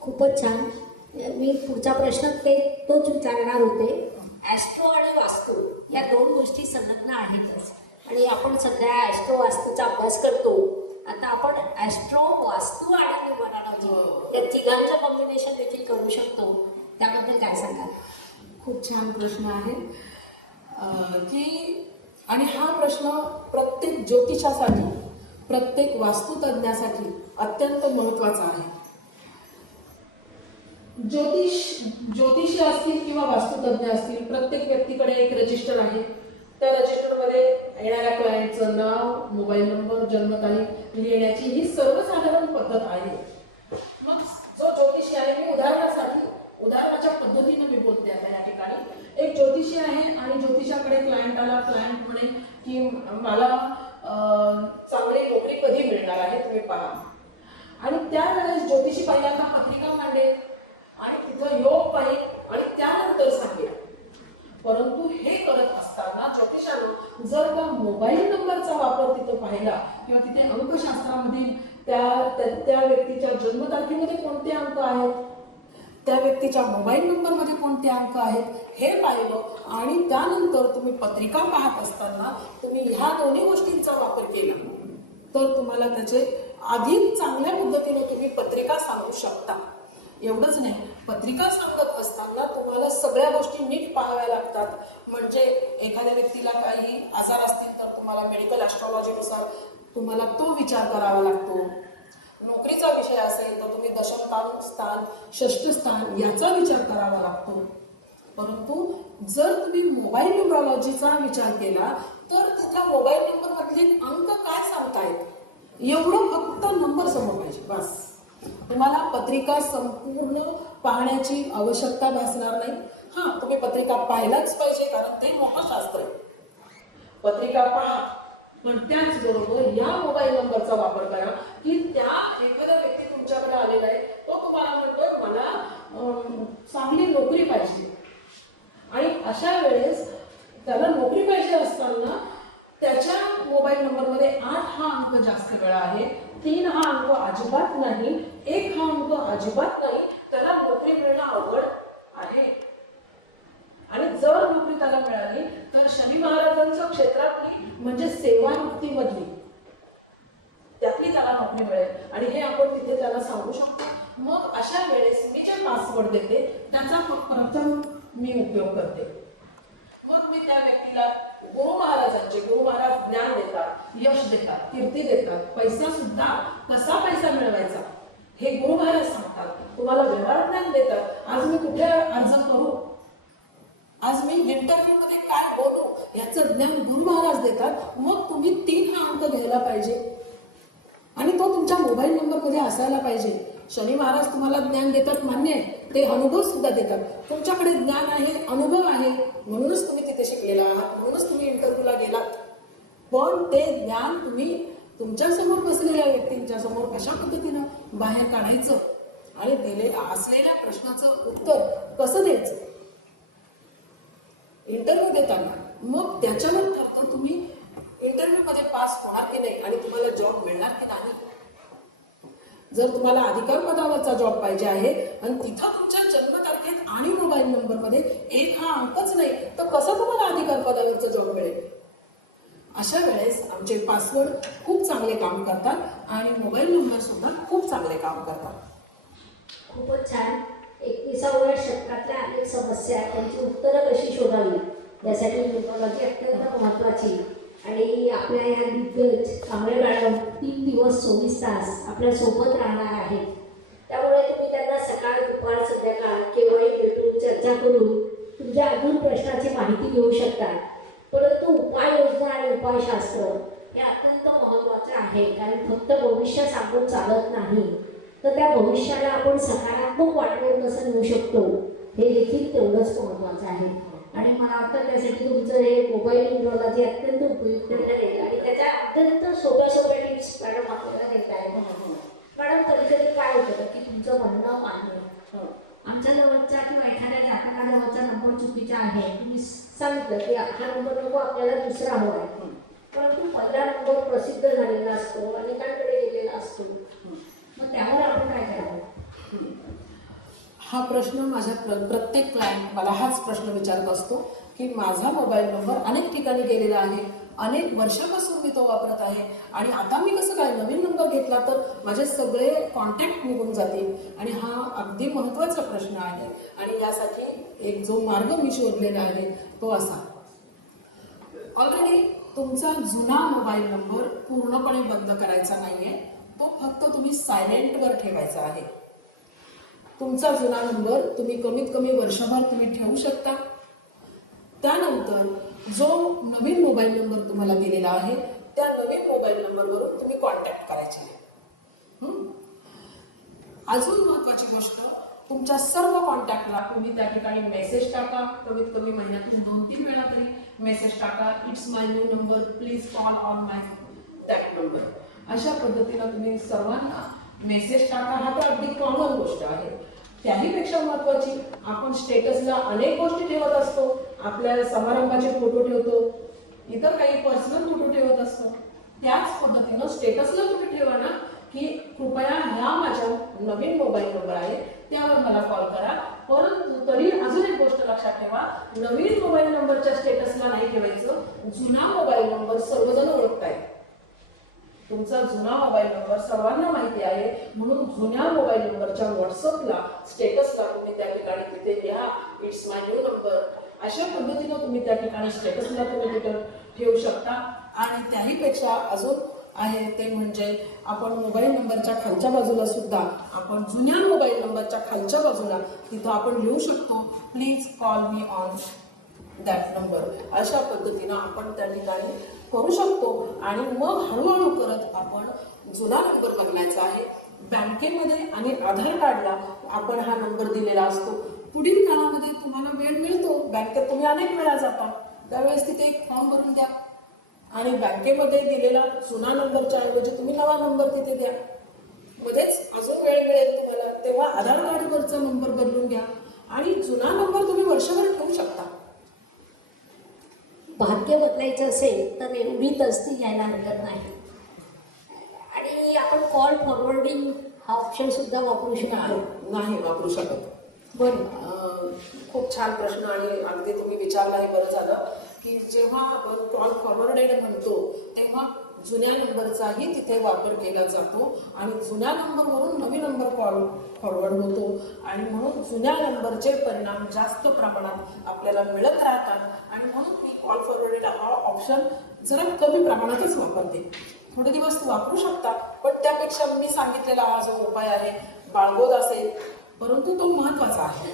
खूपच छान. मी पुढचा प्रश्न तोच विचारणार होते. ॲस्ट्रो आणि वास्तू या दोन गोष्टी संलग्न आहेतच आणि आपण सध्या ॲस्ट्रो वास्तूचा अभ्यास करतो. आता आपण ॲस्ट्रो वास्तू आणि न्यूमरॉलॉजी या तिघांचं कॉम्बिनेशन देखील करू शकतो, त्याबद्दल काय सांगाल? खूप छान प्रश्न आहे की आणि हा प्रश्न प्रत्येक ज्योतिषासाठी, प्रत्येक वास्तुतज्ञासाठी अत्यंत महत्वाचा आहे. ज्योतिषी असतील किंवा वास्तुतज्ञ असतील, प्रत्येक व्यक्तीकडे एक रजिस्टर आहे. त्या रजिस्टरमध्ये येणाऱ्या क्लायंटचं नाव, मोबाईल नंबर, जन्मतारीख लिहिण्याची ही सर्वसाधारण पद्धत आहे. मग जो ज्योतिषी आहे, मी उदाहरणाच्या पद्धतीने मी बोलते आता या ठिकाणी. एक ज्योतिषी आहे आणि ज्योतिषाकडे क्लायंट आला. क्लायंट म्हणे की मला चांगली नोकरी कधी मिळणार आहे तुम्ही पहा. आणि त्यावेळेस ज्योतिषी पहिल्यांदा पत्रिका मांडेल आणि तिथं योग पाहिजे आणि त्यानंतर सांगेल. परंतु हे करत असताना ज्योतिषानं जर का मोबाईल नंबरचा वापर तिथं पाहिला किंवा तिथे अंकशास्त्रामधील त्या व्यक्तीच्या जन्मतारखेमध्ये कोणते अंक आहेत, त्या व्यक्तीच्या मोबाईल नंबरमध्ये कोणते अंक आहेत हे पाहिलं आणि त्यानंतर तुम्ही पत्रिका पाहत असताना तुम्ही ह्या दोन्ही गोष्टींचा वापर केला तर तुम्हाला त्याचे अधिक चांगल्या पद्धतीने तुम्ही पत्रिका सांगू शकता. एवढंच नाही, पत्रिका सांगत असताना तुम्हाला सगळ्या गोष्टी नीट पाहाव्या लागतात. म्हणजे एखाद्या व्यक्तीला काही आजार असतील तर तुम्हाला मेडिकल ॲस्ट्रॉलॉजीनुसार तुम्हाला तो विचार करावा लागतो. नोकरीचा विषय असेल तर तुम्ही दशम स्थान, षष्ठ स्थान याचा विचार करावा लागतो. परंतु जर तुम्ही मोबाईल न्यूमरॉलॉजीचा विचार केला तर तिथल्या मोबाईल नंबरमधले अंक काय सांगतायत एवढं फक्त नंबर समोर पाहिजे, बस. तुम्हाला पत्रिका संपूर्ण पाहण्याची आवश्यकता भासणार नाही. हां, तुम्ही पत्रिका पाहायलाच पाहिजे कारण ते मोठं शास्त्र आहे. पत्रिका पहा, पण त्याचबरोबर या मोबाईल नंबरचा वापर करा की त्या एखादा व्यक्ती तुमच्याकडे आलेला आहे, तो तुम्हाला म्हणतोय मला चांगली नोकरी पाहिजे आणि अशा वेळेस त्याला नोकरी पाहिजे असताना त्याच्या मोबाईल नंबरमध्ये 8 हा अंक जास्त वेळा आहे, 3 हा अंक अजिबात नाही, 1 हा अंक अजिबात नाही, त्याला नोकरी मिळणं अवघड आहे. आणि जर नोकरी त्याला मिळाली तर शनी महाराजांच्या क्षेत्रातली म्हणजे सेवानिवृत्तीमधली त्यातली त्याला नोकरी मिळेल आणि हे आपण तिथे त्याला सांगू शकतो. मग अशा वेळेस मी जे पासवर्ड देते त्याचा प्रथम मी उपयोग करते. मग मी त्या व्यक्तीला गुरु महाराज ज्ञान देतात, यश देतात, कीर्ती देतात, पैसा सुद्धा कसा पैसा मिळवायचा हे गुरु महाराज सांगतात. तुम्हाला व्यवहार ज्ञान देतात. आज मी कुठे अर्ज करू, आज मी इंटरव्ह्यू मध्ये काय बोलू याचं ज्ञान गुरु महाराज देतात. मग तुम्ही 3 हा अंक घ्यायला पाहिजे आणि तो तुमच्या मोबाईल नंबरमध्ये असायला पाहिजे. शनी महाराज तुम्हाला ज्ञान देतात मान्य आहे, ते अनुभव सुद्धा देतात. तुमच्याकडे ज्ञान आहे, अनुभव आहे, म्हणूनच तुम्ही तिथे शिकलेला आहात, म्हणूनच तुम्ही इंटरव्ह्यूला गेलात. पण ते ज्ञान तुम्ही तुमच्या समोर बसलेल्या व्यक्तींच्या समोर कशा पद्धतीनं बाहेर काढायचं आणि असलेल्या प्रश्नाचं उत्तर कसं द्यायचं इंटरव्ह्यू देताना, मग त्याच्यावर ठरतं तुम्ही इंटरव्ह्यू मध्ये पास होणार की नाही आणि तुम्हाला जॉब मिळणार की नाही. जर तुम्हाला अधिकार पदावरचा जॉब पाहिजे आहे आणि तिथं तुमच्या जन्मतारखेत आणि मोबाईल नंबर मध्ये 1 हा अंकच नाही, तर कसं तुम्हाला अधिकार पदावरचा जॉब मिळेल. अशा वेळेस आमचे पासवर्ड खूप चांगले काम करतात आणि मोबाईल नंबर सुद्धा खूप चांगले काम करतात. खूपच छान. 21व्या शतकातल्या अनेक समस्या त्यांची उत्तरं कशी शोधावी यासाठी न्यूमरॉलॉजी अत्यंत महत्त्वाची. आणि आपल्या या दिग्गज कांबळे मॅडम 3 दिवस 24 तास आपल्या सोबत राहणार आहेत. त्यामुळे तुम्ही त्यांना सकाळ दुपार संध्याकाळ केव्हाही भेटून चर्चा करून तुमच्या अजून प्रश्नाची माहिती घेऊ शकता. परंतु उपाययोजना आणि उपायशास्त्र हे अत्यंत महत्त्वाचं आहे. कारण फक्त भविष्य सांगून चालत नाही, तर त्या भविष्याला आपण सकारात्मक वाटवून कसं नेऊ शकतो हे देखील तेवढंच महत्त्वाचं आहे. आणि मला वाटतं त्यासाठी तुमचं हे मोबाईल न्यूमरॉलॉजी अत्यंत उपयुक्त ठरेल आणि त्याच्या अत्यंत सोप्या सोप्या टिप्स मॅडम आपल्याला देत आहे. मॅडम कधी कधी काय होतं की तुमचं म्हणणं मान्य, आमच्या जवळचा किंवा एखाद्या जातकाजवळचा नंबर चुकीचा आहे, तुम्ही सांगितलं की हा नंबर नको आपल्याला दुसरा हवा आहे, परंतु पहिला नंबर प्रसिद्ध झालेला असतो, अनेकांकडे गेलेला असतो, मग त्यावर आपण काय करावं. हा प्रश्न माझ्या प्रत्येक क्लायंट मला हाच प्रश्न विचारत असतो की माझा मोबाईल नंबर अनेक ठिकाणी गेलेला आहे, अनेक वर्षापासून मी तो वापरत आहे आणि आता मी कसं काय नवीन नंबर घेतला तर माझे सगळे कॉन्टॅक्ट निघून जातील. आणि हा अगदी महत्त्वाचा प्रश्न आहे आणि यासाठी एक जो मार्ग मी शोधलेला आहे तो असा. ऑलरेडी तुमचा जुना मोबाईल नंबर पूर्णपणे बंद करायचा नाहीये, तो फक्त तुम्ही सायलेंटवर ठेवायचा आहे. तुमचा जुना नंबर तुम्ही कमीत कमी वर्षभर तुम्ही ठेवू शकता. त्यानंतर जो नवीन मोबाईल नंबर तुम्हाला दिलेला आहे त्या नवीन मोबाईल नंबरवरून तुम्ही कॉन्टॅक्ट करायचे. अजून महत्त्वाची गोष्ट, तुमच्या सर्व कॉन्टॅक्टला तुम्ही त्या ठिकाणी मेसेज टाका. कमीत कमी महिन्यातून 2-3 वेळा तरी मेसेज टाका. It's my new number, please call on my that number. अशा पद्धतीनं तुम्ही सर्वांना मेसेज टाका. हा तर अगदी कॉमन गोष्ट आहे. त्याहीपेक्षा महत्त्वाची, आपण स्टेटसला अनेक गोष्टी ठेवत असतो. आपल्या समारंभाचे फोटो ठेवतो, इतर काही पर्सनल फोटो ठेवत असतो. त्याच पद्धतीनं स्टेटसला तुम्ही ठेवा ना की कृपया ह्या माझ्या नवीन मोबाईल नंबर आहे त्यावर मला कॉल करा. परंतु तरी अजून एक गोष्ट लक्षात ठेवा, नवीन मोबाईल नंबरच्या स्टेटसला नाही ठेवायचं. जुना मोबाईल नंबर सर्वजण ओळखतायत. तुमचा जुना मोबाईल नंबर सर्वांना माहिती आहे, म्हणून जुन्या मोबाईल नंबरच्या व्हॉट्सअपला स्टेटसला तुम्ही त्या ठिकाणी तिथे लिहा इट्स माय न्यू नंबर. अशा पद्धतीनं तुम्ही त्या ठिकाणी स्टेटसला तुम्ही तिथं ठेवू शकता. आणि त्याहीपेक्षा अजून आहे ते म्हणजे आपण मोबाईल नंबरच्या खालच्या बाजूला सुद्धा आपण जुन्या मोबाईल नंबरच्या खालच्या बाजूला तिथं आपण लिहू शकतो please call me on that number. अशा पद्धतीनं आपण त्या ठिकाणी करू शकतो. आणि मग हळूहळू करत आपण जुना नंबर बदलायचा आहे. बँकेमध्ये आणि आधार कार्डला आपण हा नंबर दिलेला असतो. पुढील काळामध्ये तुम्हाला वेळ मिळतो, बँकेत तुम्ही अनेक वेळा जाता, त्यावेळेस तिथे एक फॉर्म भरून द्या आणि बँकेमध्ये दिलेला जुना नंबरच्या ऐवजी तुम्ही नवा नंबर तिथे द्या. मध्येच अजून वेळ मिळेल तुम्हाला तेव्हा आधार कार्डवरचा नंबर बदलून घ्या आणि जुना नंबर तुम्ही वर्षभर ठेवू शकता. भाग्य बदलायचं असेल तर एवढी तस्ती घ्यायला हरकत नाही. आणि आपण कॉल फॉरवर्डिंग हा ऑप्शन सुद्धा वापरू शकतो. नाही वापरू शकत. बरं, खूप छान प्रश्न आणि अगदी तुम्ही विचारला हे बरं झालं की जेव्हा आपण कॉल फॉरवर्डेड म्हणतो तेव्हा जुन्या नंबरचाही तिथे वापर केला जातो आणि जुन्या नंबरवरून नवीन नंबर कॉल फॉरवर्ड होतो आणि म्हणून जुन्या नंबरचे परिणाम जास्त प्रमाणात आपल्याला मिळत राहतात आणि म्हणून मी कॉल फॉरवर्डेड हा ऑप्शन जरा कमी प्रमाणातच वापरते. थोडे दिवस वापरू शकता, पण त्यापेक्षा मी सांगितलेला हा जो उपाय आहे बाळगोद असेल, परंतु तो महत्त्वाचा आहे.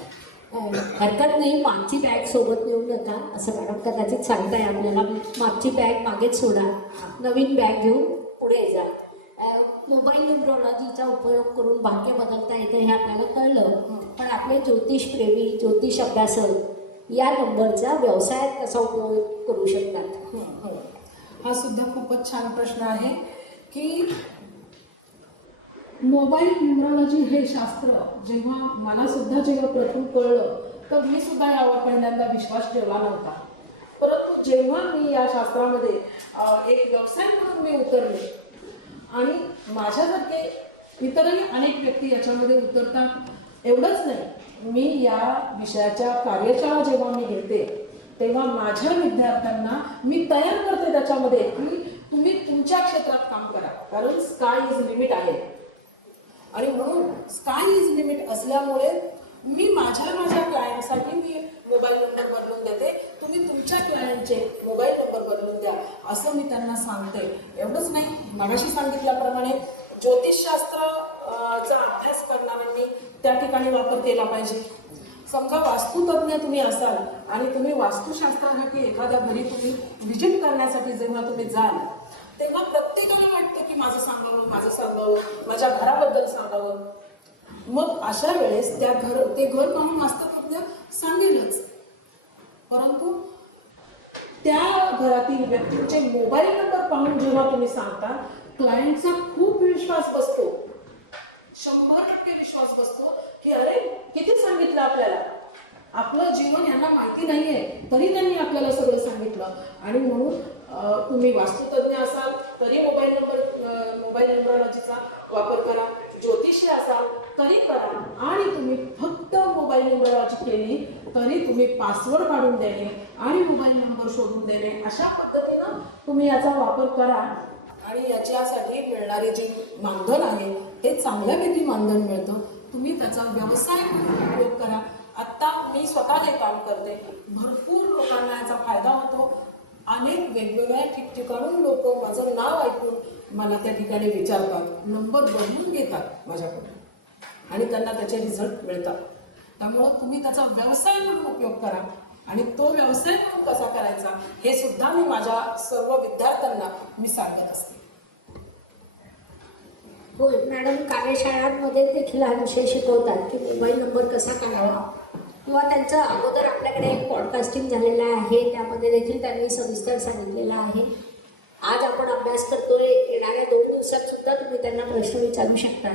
हरकत नाही, मागची बॅग सोबत नेऊ नका असं मॅडम कदाचित सांगताय आपल्याला. मागची बॅग मागेच सोडा, नवीन बॅग घेऊन पुढे जा. मोबाईल न्यूमरॉलॉजीचा उपयोग करून भाग्य बदलता येतं हे आपल्याला कळलं, पण आपले ज्योतिषप्रेमी, ज्योतिष अभ्यासक या नंबरचा व्यवसायात कसा उपयोग करू शकतात? हा सुद्धा खूपच छान प्रश्न आहे की मोबाईल न्यूमरॉलॉजी हे शास्त्र जेव्हा मला सुद्धा जेव्हा प्रथम कळलं तर मी सुद्धा यावर पहिल्यांदा विश्वास ठेवला नव्हता. परंतु जेव्हा मी या शास्त्रामध्ये एक व्यवसाय म्हणून मी उतरले आणि माझ्यासारखे इतरही अनेक व्यक्ती याच्यामध्ये उतरतात. एवढंच नाही, मी या विषयाच्या कार्यशाळा जेव्हा मी घेते तेव्हा माझ्या विद्यार्थ्यांना मी तयार करते त्याच्यामध्ये की तुम्ही तुमच्या क्षेत्रात काम करा, कारण स्काय इज लिमिट आहे. आणि म्हणून स्काय इज लिमिट असल्यामुळे मी माझ्या क्लायंटसाठी मी मोबाईल नंबर बदलून देते, तुम्ही तुमच्या क्लायंटचे मोबाईल नंबर बदलून द्या असं मी त्यांना सांगते. एवढंच नाही, मगाशी सांगितल्याप्रमाणे ज्योतिषशास्त्राचा अभ्यास करणाऱ्यांनी त्या ठिकाणी वापर केला पाहिजे. समजा वास्तुतज्ञ तुम्ही असाल आणि तुम्ही वास्तुशास्त्रासाठी एखाद्या घरी तुम्ही व्हिजिट करण्यासाठी जेव्हा तुम्ही जाल तेव्हा प्रत्येकाला वाटतं की माझं सांगावं, माझ्या घराबद्दल सांगावं. मग अशा वेळेस ते घर पाहून वास्तुतज्ञ सांगेलच, परंतु त्या घरातील व्यक्तीचे मोबाईल नंबर पाहून जेव्हा तुम्ही सांगता क्लायंटचा खूप विश्वास बसतो, 100% विश्वास बसतो की अरे किती सांगितलं आपल्याला, आपलं जीवन यांना माहिती नाहीये तरी त्यांनी आपल्याला सगळं सांगितलं. आणि म्हणून तुम्ही वास्तुतज्ञ असाल तरी मोबाईल न्यूमरॉलॉजीचा वापर करा, ज्योतिषी असाल तरी करा, आणि तुम्ही फक्त मोबाईल न्यूमरॉलॉजी केली तरी तुम्ही पासवर्ड काढून देणे आणि मोबाईल नंबर शोधून देणे अशा पद्धतीनं तुम्ही याचा वापर करा. आणि याच्यासाठी मिळणारे जे मानधन आहे ते चांगल्यापैकी मानधन मिळतं. तुम्ही त्याचा व्यवसाय म्हणून उपयोग करा. आत्ता मी स्वतः हे काम करते, भरपूर लोकांना याचा फायदा होतो. अनेक वेगवेगळ्या ठिकठिकाणून लोक माझं नाव ऐकून मला त्या ठिकाणी विचारतात, नंबर बदलून घेतात माझ्याकडून आणि त्यांना त्याचे रिझल्ट मिळतात. त्यामुळं तुम्ही त्याचा व्यवसाय म्हणून उपयोग करा. आणि तो व्यवसाय म्हणून कसा करायचा हे सुद्धा मी माझ्या सर्व विद्यार्थ्यांना मी सांगत असते. होय मॅडम, कार्यशाळांमध्ये देखील हा विषय शिकवतात की मोबाईल नंबर कसा काढावा, किंवा त्यांचं अगोदर आपल्याकडे एक पॉडकास्टिंग झालेलं आहे त्यामध्ये देखील त्यांनी सविस्तर सांगितलेलं आहे. आज आपण अभ्यास करतोय, येणाऱ्या 2 दिवसात सुद्धा तुम्ही त्यांना प्रश्न विचारू शकता.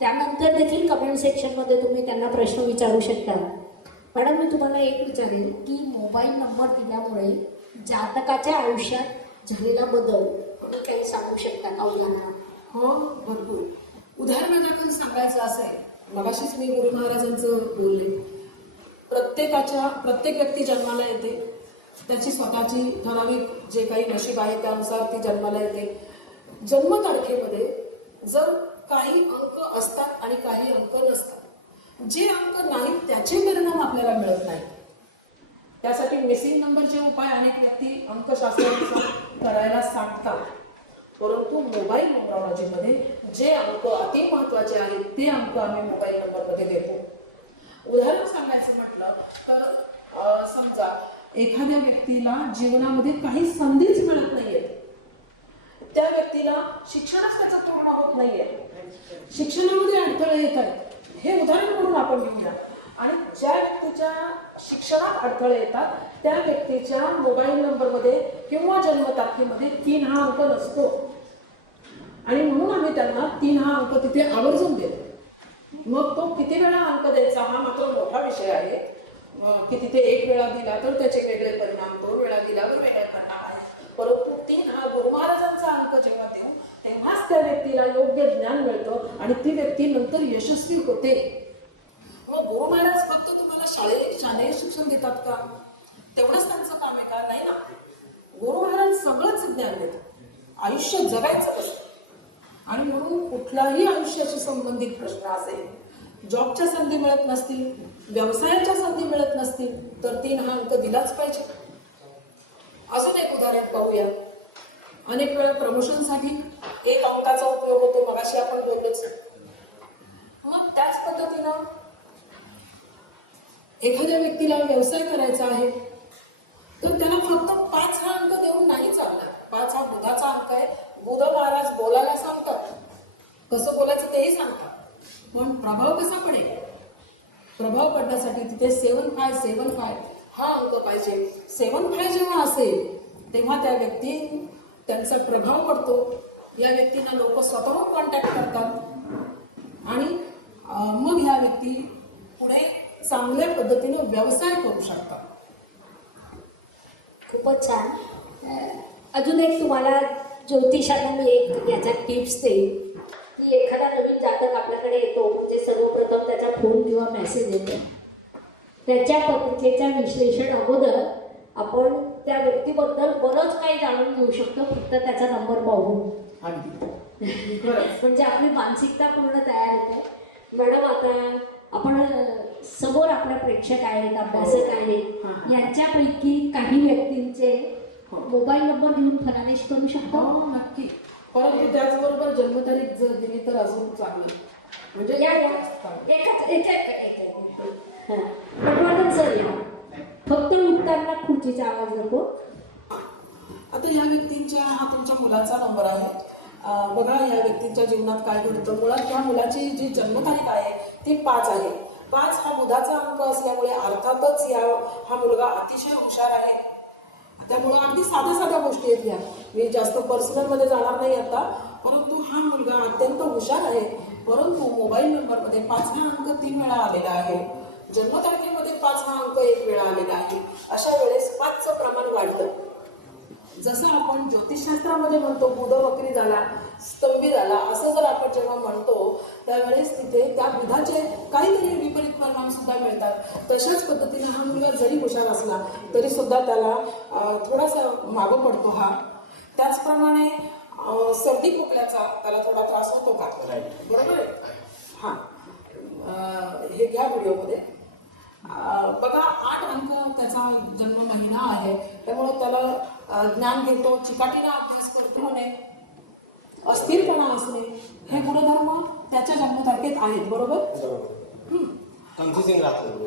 त्यानंतर देखील कमेंट सेक्शनमध्ये तुम्ही त्यांना प्रश्न विचारू शकता. मॅडम, मी तुम्हाला एक विचारेल की मोबाईल नंबर दिल्यामुळे जातकाच्या आयुष्यात झालेला बदल तुम्ही काही सांगू शकता का उदाहरण? हो, भरपूर उदाहरणादाखल सांगायचं असेल, मगाशीच मी गुरु महाराजांचं बोलले. प्रत्येक व्यक्ती जन्माला येते, त्याची स्वतःची ठराविक जे काही नशीब आहे त्यानुसार ती जन्माला येते. जन्मतारखेमध्ये जर काही अंक असतात आणि काही अंक नसतात, जे अंक नाहीत त्याचे परिणाम आपल्याला मिळत नाही. त्यासाठी मिसिंग नंबरचे उपाय अनेक व्यक्ती अंकशास्त्रानुसार करायला सांगतात, परंतु मोबाईल न्यूमरॉलॉजीमध्ये जे अंक अति महत्वाचे आहेत ते अंक आम्ही मोबाईल नंबरमध्ये देतो. उदाहरण सांगायचं म्हटलं तर समजा एखाद्या व्यक्तीला जीवनामध्ये काही संधीच मिळत नाहीये, त्या व्यक्तीला शिक्षणच त्याचं पूर्ण होत नाहीये, शिक्षणामध्ये अडथळे येत आहेत, हे उदाहरण म्हणून आपण घेऊया. आणि ज्या व्यक्तीच्या शिक्षणात अडथळे येतात त्या व्यक्तीच्या मोबाईल नंबरमध्ये किंवा जन्मतारखेमध्ये 3 हा अंक नसतो, आणि म्हणून आम्ही त्यांना 3 हा अंक तिथे आवर्जून देतो. मग तो किती वेळा अंक द्यायचा हा मात्र मोठा विषय आहे की तिथे 1 वेळा दिला तर त्याचे वेगळे परिणाम, 2 वेळा दिल्यावर वेगळे परिणाम आहे. परंतु 3 हा गुरु महाराजांचा अंक जेव्हा देऊ तेव्हाच त्या व्यक्तीला योग्य ज्ञान मिळतं आणि ती व्यक्ती नंतर यशस्वी होते. मग गुरु महाराज फक्त तुम्हाला शालेय शिक्षण देतात का? तेवढंच त्यांचं काम आहे का? नाही ना. गुरु महाराज सगळंच ज्ञान देतात, आयुष्य जगायचं कसं. आणि म्हणून कुठलाही आयुष्याशी संबंधित प्रश्न असेल, जॉबच्या संधी मिळत नसतील, व्यवसायाच्या संधी मिळत नसतील तर 3 हा अंक दिलाच पाहिजे. अजून एक उदाहरण पाहूया. अनेक वेळा प्रमोशनसाठी 1 अंकाचा उपयोग होतो, मगाशी आपण बोललोच. मग त्याच पद्धतीनं एखाद्या व्यक्तीला व्यवसाय करायचा आहे तर त्याला फक्त 5 हा अंक देऊन नाही चालणार. 5 हा बुधाचा अंक आहे. बुध महाराज बोलायला सांगतात, कसं बोलायचं तेही सांगतात, पण प्रभाव कसा पडेल? प्रभाव पडण्यासाठी तिथे 7-5 हा अंक पाहिजे. 7-5 जेव्हा असेल तेव्हा त्या त्यांचा प्रभाव पडतो. या व्यक्तींना लोक स्वतःहून कॉन्टॅक्ट करतात आणि मग ह्या व्यक्ती पुढे चांगल्या पद्धतीने व्यवसाय करू शकतात. खूपच छान. अजून एक तुम्हाला ज्योतिषाला मी एक याच्या टिप्स देईन की एखादा नवीन जातक आपल्याकडे येतो म्हणजे सर्वप्रथम त्याचा फोन किंवा मेसेज येतो. त्याच्या पत्रिकेच्या विश्लेषण अगोदर आपण त्या व्यक्तीबद्दल बरंच काही जाणून घेऊ शकतो फक्त त्याचा नंबर पाहून. म्हणजे आपली मानसिकता पूर्ण तयार होते. मॅडम, आता आपण समोर आपल्या प्रेक्षक आहेत, अभ्यासक आहेत, यांच्यापैकी काही व्यक्तींचे मोबाईल नंबर घेऊन फनानिश करू शकतो. नक्की. परंतु त्याचबरोबर जन्मतारीख जर दिली तर अजून चांगलं. म्हणजे पटवर्धन सर या, फक्त उठताना खुर्चीचा आवाज नको. आता या व्यक्तींच्या, हा तुमच्या मुलाचा नंबर आहे. बघा या व्यक्तींच्या जीवनात काय घडतं. मुळात त्या मुलाची जी जन्मतारीख आहे ती 5 आहे. 5 हा बुधाचा अंक असल्यामुळे अर्थातच हा मुलगा अतिशय हुशार आहे. त्यामुळे अगदी साध्या गोष्टी आहेत या. मी जास्त पर्सनलमध्ये जाणार नाही आता, परंतु हा मुलगा अत्यंत हुशार आहे. परंतु मोबाईल नंबरमध्ये 5 हा अंक 3 वेळा आलेला आहे. जन्मतारखेमध्ये 5 हा अंक 1 वेळा आलेला आहे. अशा वेळेस 5चं प्रमाण वाढतं. जसं आपण ज्योतिषशास्त्रामध्ये म्हणतो बुध वक्री झाला, स्तंभी झाला, असं जर आपण जेव्हा म्हणतो त्यावेळेस तिथे त्या बुधाचे काहीतरी विपरीत परिणाम सुद्धा मिळतात. तशाच पद्धतीने हा मुलगा जरी हुशार असला तरी सुद्धा त्याला थोडासा मागं पडतो हा. त्याचप्रमाणे सर्दी खोकल्याचा त्याला थोडा त्रास होतो का? बरोबर आहे. हां, हे घ्या व्हिडिओमध्ये. बघा 8 अंक त्याचा जन्म महिना आहे. त्यामुळे त्याला ज्ञान घेतो, चिकाटीला अभ्यास करतो होणे, अस्थिरपणा असणे हे गुणधर्म त्याच्या जन्मतारखेत आहेत. बरोबर.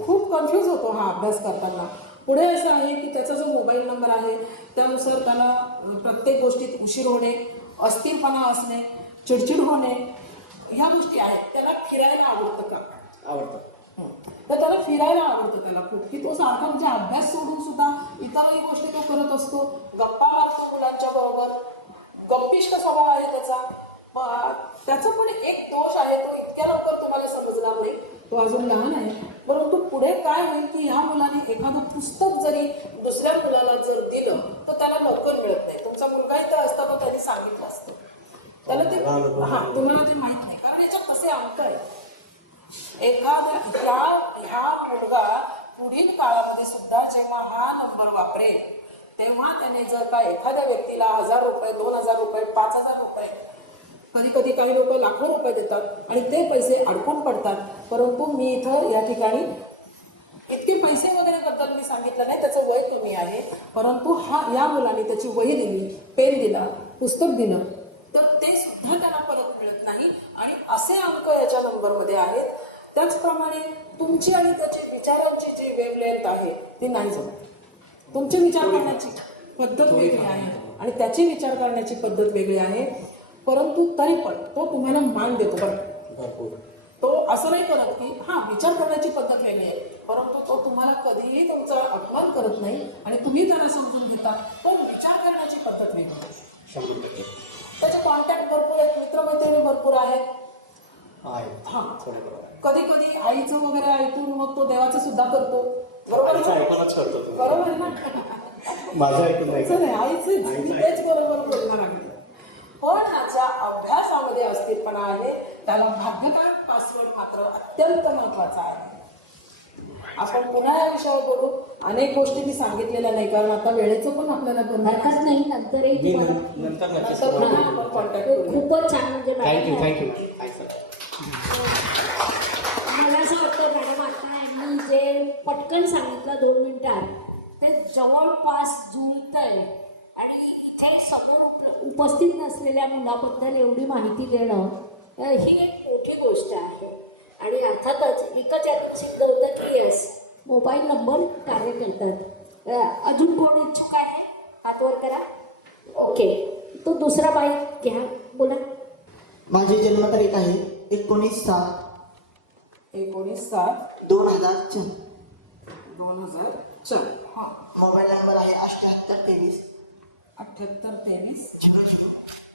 खूप कन्फ्यूज होतो हा अभ्यास करताना. पुढे असं आहे की त्याचा जो मोबाईल नंबर आहे त्यानुसार त्याला प्रत्येक गोष्टीत उशीर होणे, अस्थिरपणा असणे, चिडचिड होणे ह्या गोष्टी आहेत. त्याला फिरायला आवडतं का? आवडतं. तर त्याला फिरायला आवडतं त्याला खूप, की तो सारखा म्हणजे अभ्यास सोडून सुद्धा इतरही गोष्टी तो करत असतो. गप्पा मारतो मुलांच्या बरोबर, गप्पिष्ट स्वभाव आहे त्याचा. त्याचा पण एक दोष आहे, तो इतक्या लवकर तुम्हाला समजणार नाही, तो अजून लहान आहे. परंतु पुढे काय होईल की ह्या मुलाने एखादं पुस्तक जरी दुसऱ्या मुलाला जर दिलं तर त्याला लवकर मिळत नाही. तुमचा मुलगा इथं असता तर त्यांनी सांगितलं असतं त्याला ते. तुम्हाला ते माहित नाही कारण याच्यात तसे अंक आहेत. ह्या मुलगा पुढील काळामध्ये सुद्धा जेव्हा हा नंबर वापरेल तेव्हा त्याने जर का एखाद्या व्यक्तीला 1000 रुपये, 2000 रुपये, 5000 रुपये, कधी कधी काही लोक लाखो रुपये देतात आणि ते पैसे अडकून पडतात. परंतु मी इथं या ठिकाणी इतके पैसे वगैरे बद्दल मी सांगितलं नाही, त्याचं वय कमी आहे. परंतु या मुलाने त्याची वही दिली, पेन दिला, पुस्तक दिलं तर ते सुद्धा त्याला परत मिळत नाही आणि असे अंक याच्या नंबरमध्ये आहेत. त्याचप्रमाणे तुमची आणि त्याची विचारांची जी वेवलेंथ आहे ती नाही जमत. तुमचे विचार करण्याची पद्धत वेगळी आहे आणि त्याची विचार करण्याची पद्धत वेगळी आहे. परंतु तरी पण तो तुम्हाला मान देतो. बरं, तो असं नाही करत की विचार करण्याची पद्धत वेगळी आहे, परंतु तो तुम्हाला कधीही तुमचा अपमान करत नाही आणि तुम्ही त्याला समजून घेता. पण विचार करण्याची पद्धत वेगळी आहे. त्याचे कॉन्टॅक्ट भरपूर आहेत, मित्रमैत्रिणी भरपूर आहेत. कधी कधी आईचं वगैरे ऐकून मग तो देवाचं सुद्धा करतो. बरोबर ना? माझ्या ऐकून नाही, आईचं तेच बरोबर बोलणार आहे. पण त्याच्या अभ्यासामध्ये अस्थिरपणा आहे. त्याला भाग्यकार पासवर्ड मात्र अत्यंत महत्वाचा आहे. आपण पुन्हा या विषयावर बोलू. अनेक गोष्टी मी सांगितलेल्या नाही कारण आता वेळेचं पण आपल्याला बंधन नाही. नंतरही आपण कॉन्टॅक्ट करू. खूपच छान. म्हणजे थँक्यू. मला असं वाटतं मॅडम आता यांनी जे पटकन सांगितलं 2 मिनिटात ते जवळपास जुळतंय आणि इथे समोर उपस्थित नसलेल्या मुलाबद्दल एवढी माहिती देणं ही एक मोठी गोष्ट आहे. आणि अर्थातच एकच यातून सिद्ध होतं की येस मोबाईल नंबर कार्य करतात. अजून कोण इच्छुक आहे? हात वर करा. ओके, तो दुसरा बाईक घ्या, बोला. माझी जन्मतारीख आहे 19/7/2004. 19/7/2004. हां. मोबाईल नंबर आहे 7823 7823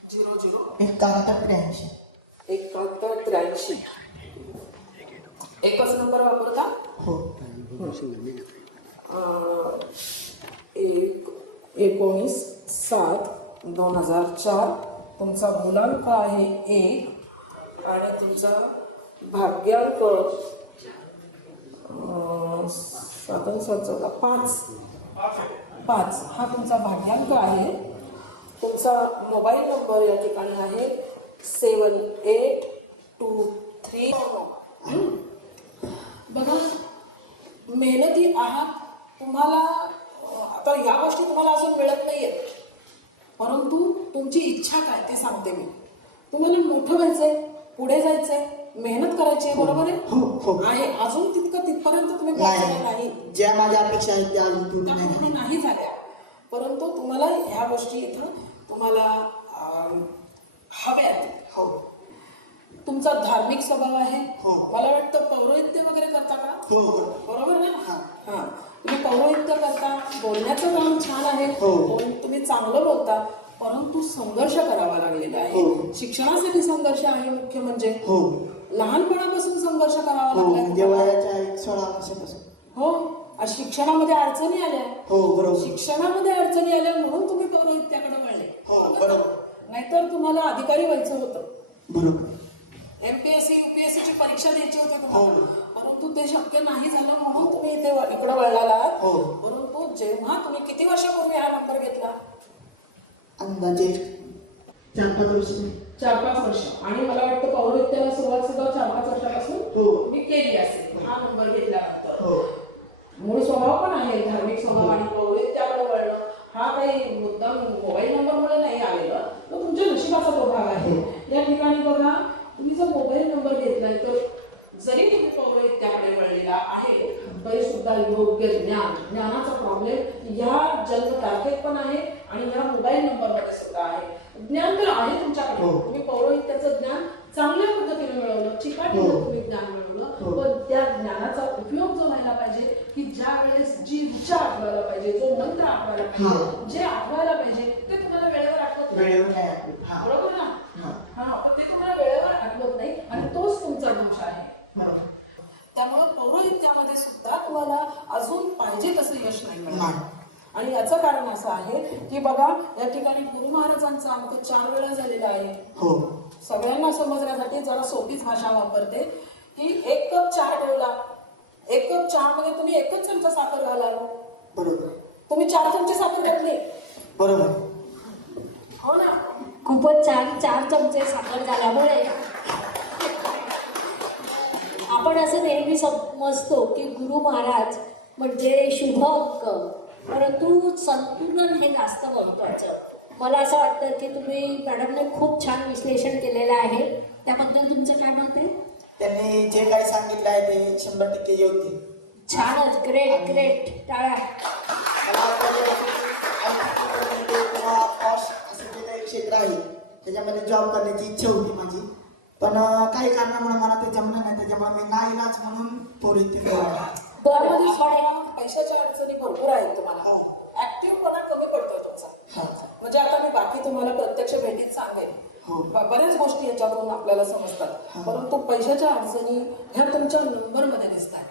00 7183. 7183. एकच नंबर वापरता? हो. 19/7/2004. तुमचा मुलांक आहे 1 आणि तुमचा भाग्यांक 5 हा तुमचा भाग्यांक आहे. तुमचा मोबाईल नंबर या ठिकाणी आहे 7823. बघा, मेहनती आहात. तुम्हाला आता या गोष्टी तुम्हाला अजून मिळत नाहीये, परंतु तुमची इच्छा काय ते सांगते मी. तुम्हाला मोठं व्हायचंय, पुढे जायचंय, मेहनत करायची आहे, बरोबर आहे? आहे. अजून तिथपर्यंत तुम्ही पोहोचले नाही. ज्या माझ्या अपेक्षा आहेत त्या अजून पूर्ण नाही झाल्या, परंतु तुम्हाला ह्या गोष्टी इथं तुम्हाला हव्यात. हो. तुमचा धार्मिक स्वभाव आहे. हो. मला वाटतं पौरोहित्य वगैरे करता का? हो. बरोबर ना? हा. तुम्ही पौरोहित्य करता, बोलण्याचं काम छान आहे. तुम्ही चांगलं बोलता, परंतु संघर्ष करावा लागलेला आहे. शिक्षणासाठी संघर्ष आहे. मुख्य म्हणजे लहानपणापासून संघर्ष करावा लागला. वयाच्या 16 वर्षापासून. हो. शिक्षणामध्ये अडचणी आल्या. हो, बरोबर. शिक्षणामध्ये अडचणी आल्या म्हणून तुम्ही पौरोहित्याकडे वळले. बरोबर. नाहीतर तुम्हाला अधिकारी व्हायचं होतं. बरोबर. MPSC UPSC ची परीक्षा द्यायची होती तुम्हाला, परंतु ते शक्य नाही झालं म्हणून तुम्ही इथे इकडे वळला. परंतु जेव्हा तुम्ही किती वर्षापूर्वी हा नंबर घेतला? अंदाजे 4-5 वर्ष. 4-5 वर्ष. आणि मला वाटतं पौरोहित्याला सुरुवात सुद्धा 4-5 वर्षापासून मी केली असेल हा नंबर घेतल्यानंतर. मूळ स्वभाव पण आहे धार्मिक स्वभाव, आणि पौरोहित्याकडे वळणं हा काही मुद्दाम मोबाईल नंबरमुळे नाही आलेला, तो तुमच्या नशिबाचा तो भाग आहे. या ठिकाणी बघा, तुम्ही जर मोबाईल नंबर घेतलाय तर जरी तुम्ही पौरोहित्याकडे वळलेला आहे तरी सुद्धा योग्य ज्ञानाचा प्रॉब्लेम या जन्मतारखेत पण आहे आणि या मोबाईल नंबरमध्ये सुद्धा आहे. ज्ञान तर आहे तुमच्याकडे. तुम्ही पौरोहित्याचं ज्ञान चांगल्या पद्धतीने मिळवलं, चिकाटीनं तुम्ही ज्ञान मिळवलं, पण त्या ज्ञानाचा उपयोग जो व्हायला पाहिजे की ज्या वेळेस जी ऊर्जा आठवायला पाहिजे, जो मंत्र आठवायला पाहिजे, जे आठवायला पाहिजे ते तुम्हाला वेळेवर आठवत नाही. बरोबर ना? हा. पण ते तुम्हाला वेळेवर आठवत नाही आणि तोच तुमचा दोष आहे. त्यामुळे पौरोहित्यामध्ये सुद्धा तुम्हाला अजून पाहिजे तसं यश नाही मिळणार. आणि याचं कारण असं आहे की बघा, या ठिकाणी गुरु महाराजांचा अंक 4 वेळा झालेला आहे. सगळ्यांना समजण्यासाठी जरा सोपीच भाषा वापरते की 1 कप चहा ठेवला, 1 कप चहा मध्ये तुम्ही 1च चमचा साखर घालाल. बरोबर. तुम्ही 4 चमचे साखर घातली. बरोबर. हो ना? खूपच छान. 4 चमचे साखर झाल्यामुळे आपण असं नेहमी समजतो की गुरु महाराज म्हणजे शुभ अंक, परंतु संतुलन हे जास्त महत्त्वाचं. मला असं वाटतं की तुम्ही मॅडमने खूप छान विश्लेषण केलेलं आहे. त्याबद्दल तुमचं काय मत आहे? त्यांनी जे काही सांगितलं आहे ते 100% योग्य. छानच. Great great. टाळ्या. क्षेत्र आहे त्याच्यामध्ये जॉब करण्याची इच्छा होती माझी, पण काही कारणामुळे मला ते जमलं नाही. त्याच्यामुळे मी नाईलाज म्हणून पौरोहित्य पैशाच्या अडचणी भरपूर आहेत तुम्हाला. ऍक्टिव्हपणा कमी पडतोय तुमचा. म्हणजे आता मी बाकी तुम्हाला प्रत्यक्ष भेटीत सांगेन, बऱ्याच गोष्टी याच्यातून आपल्याला समजतात, परंतु पैशाच्या अडचणी ह्या तुमच्या नंबरमध्ये दिसतात.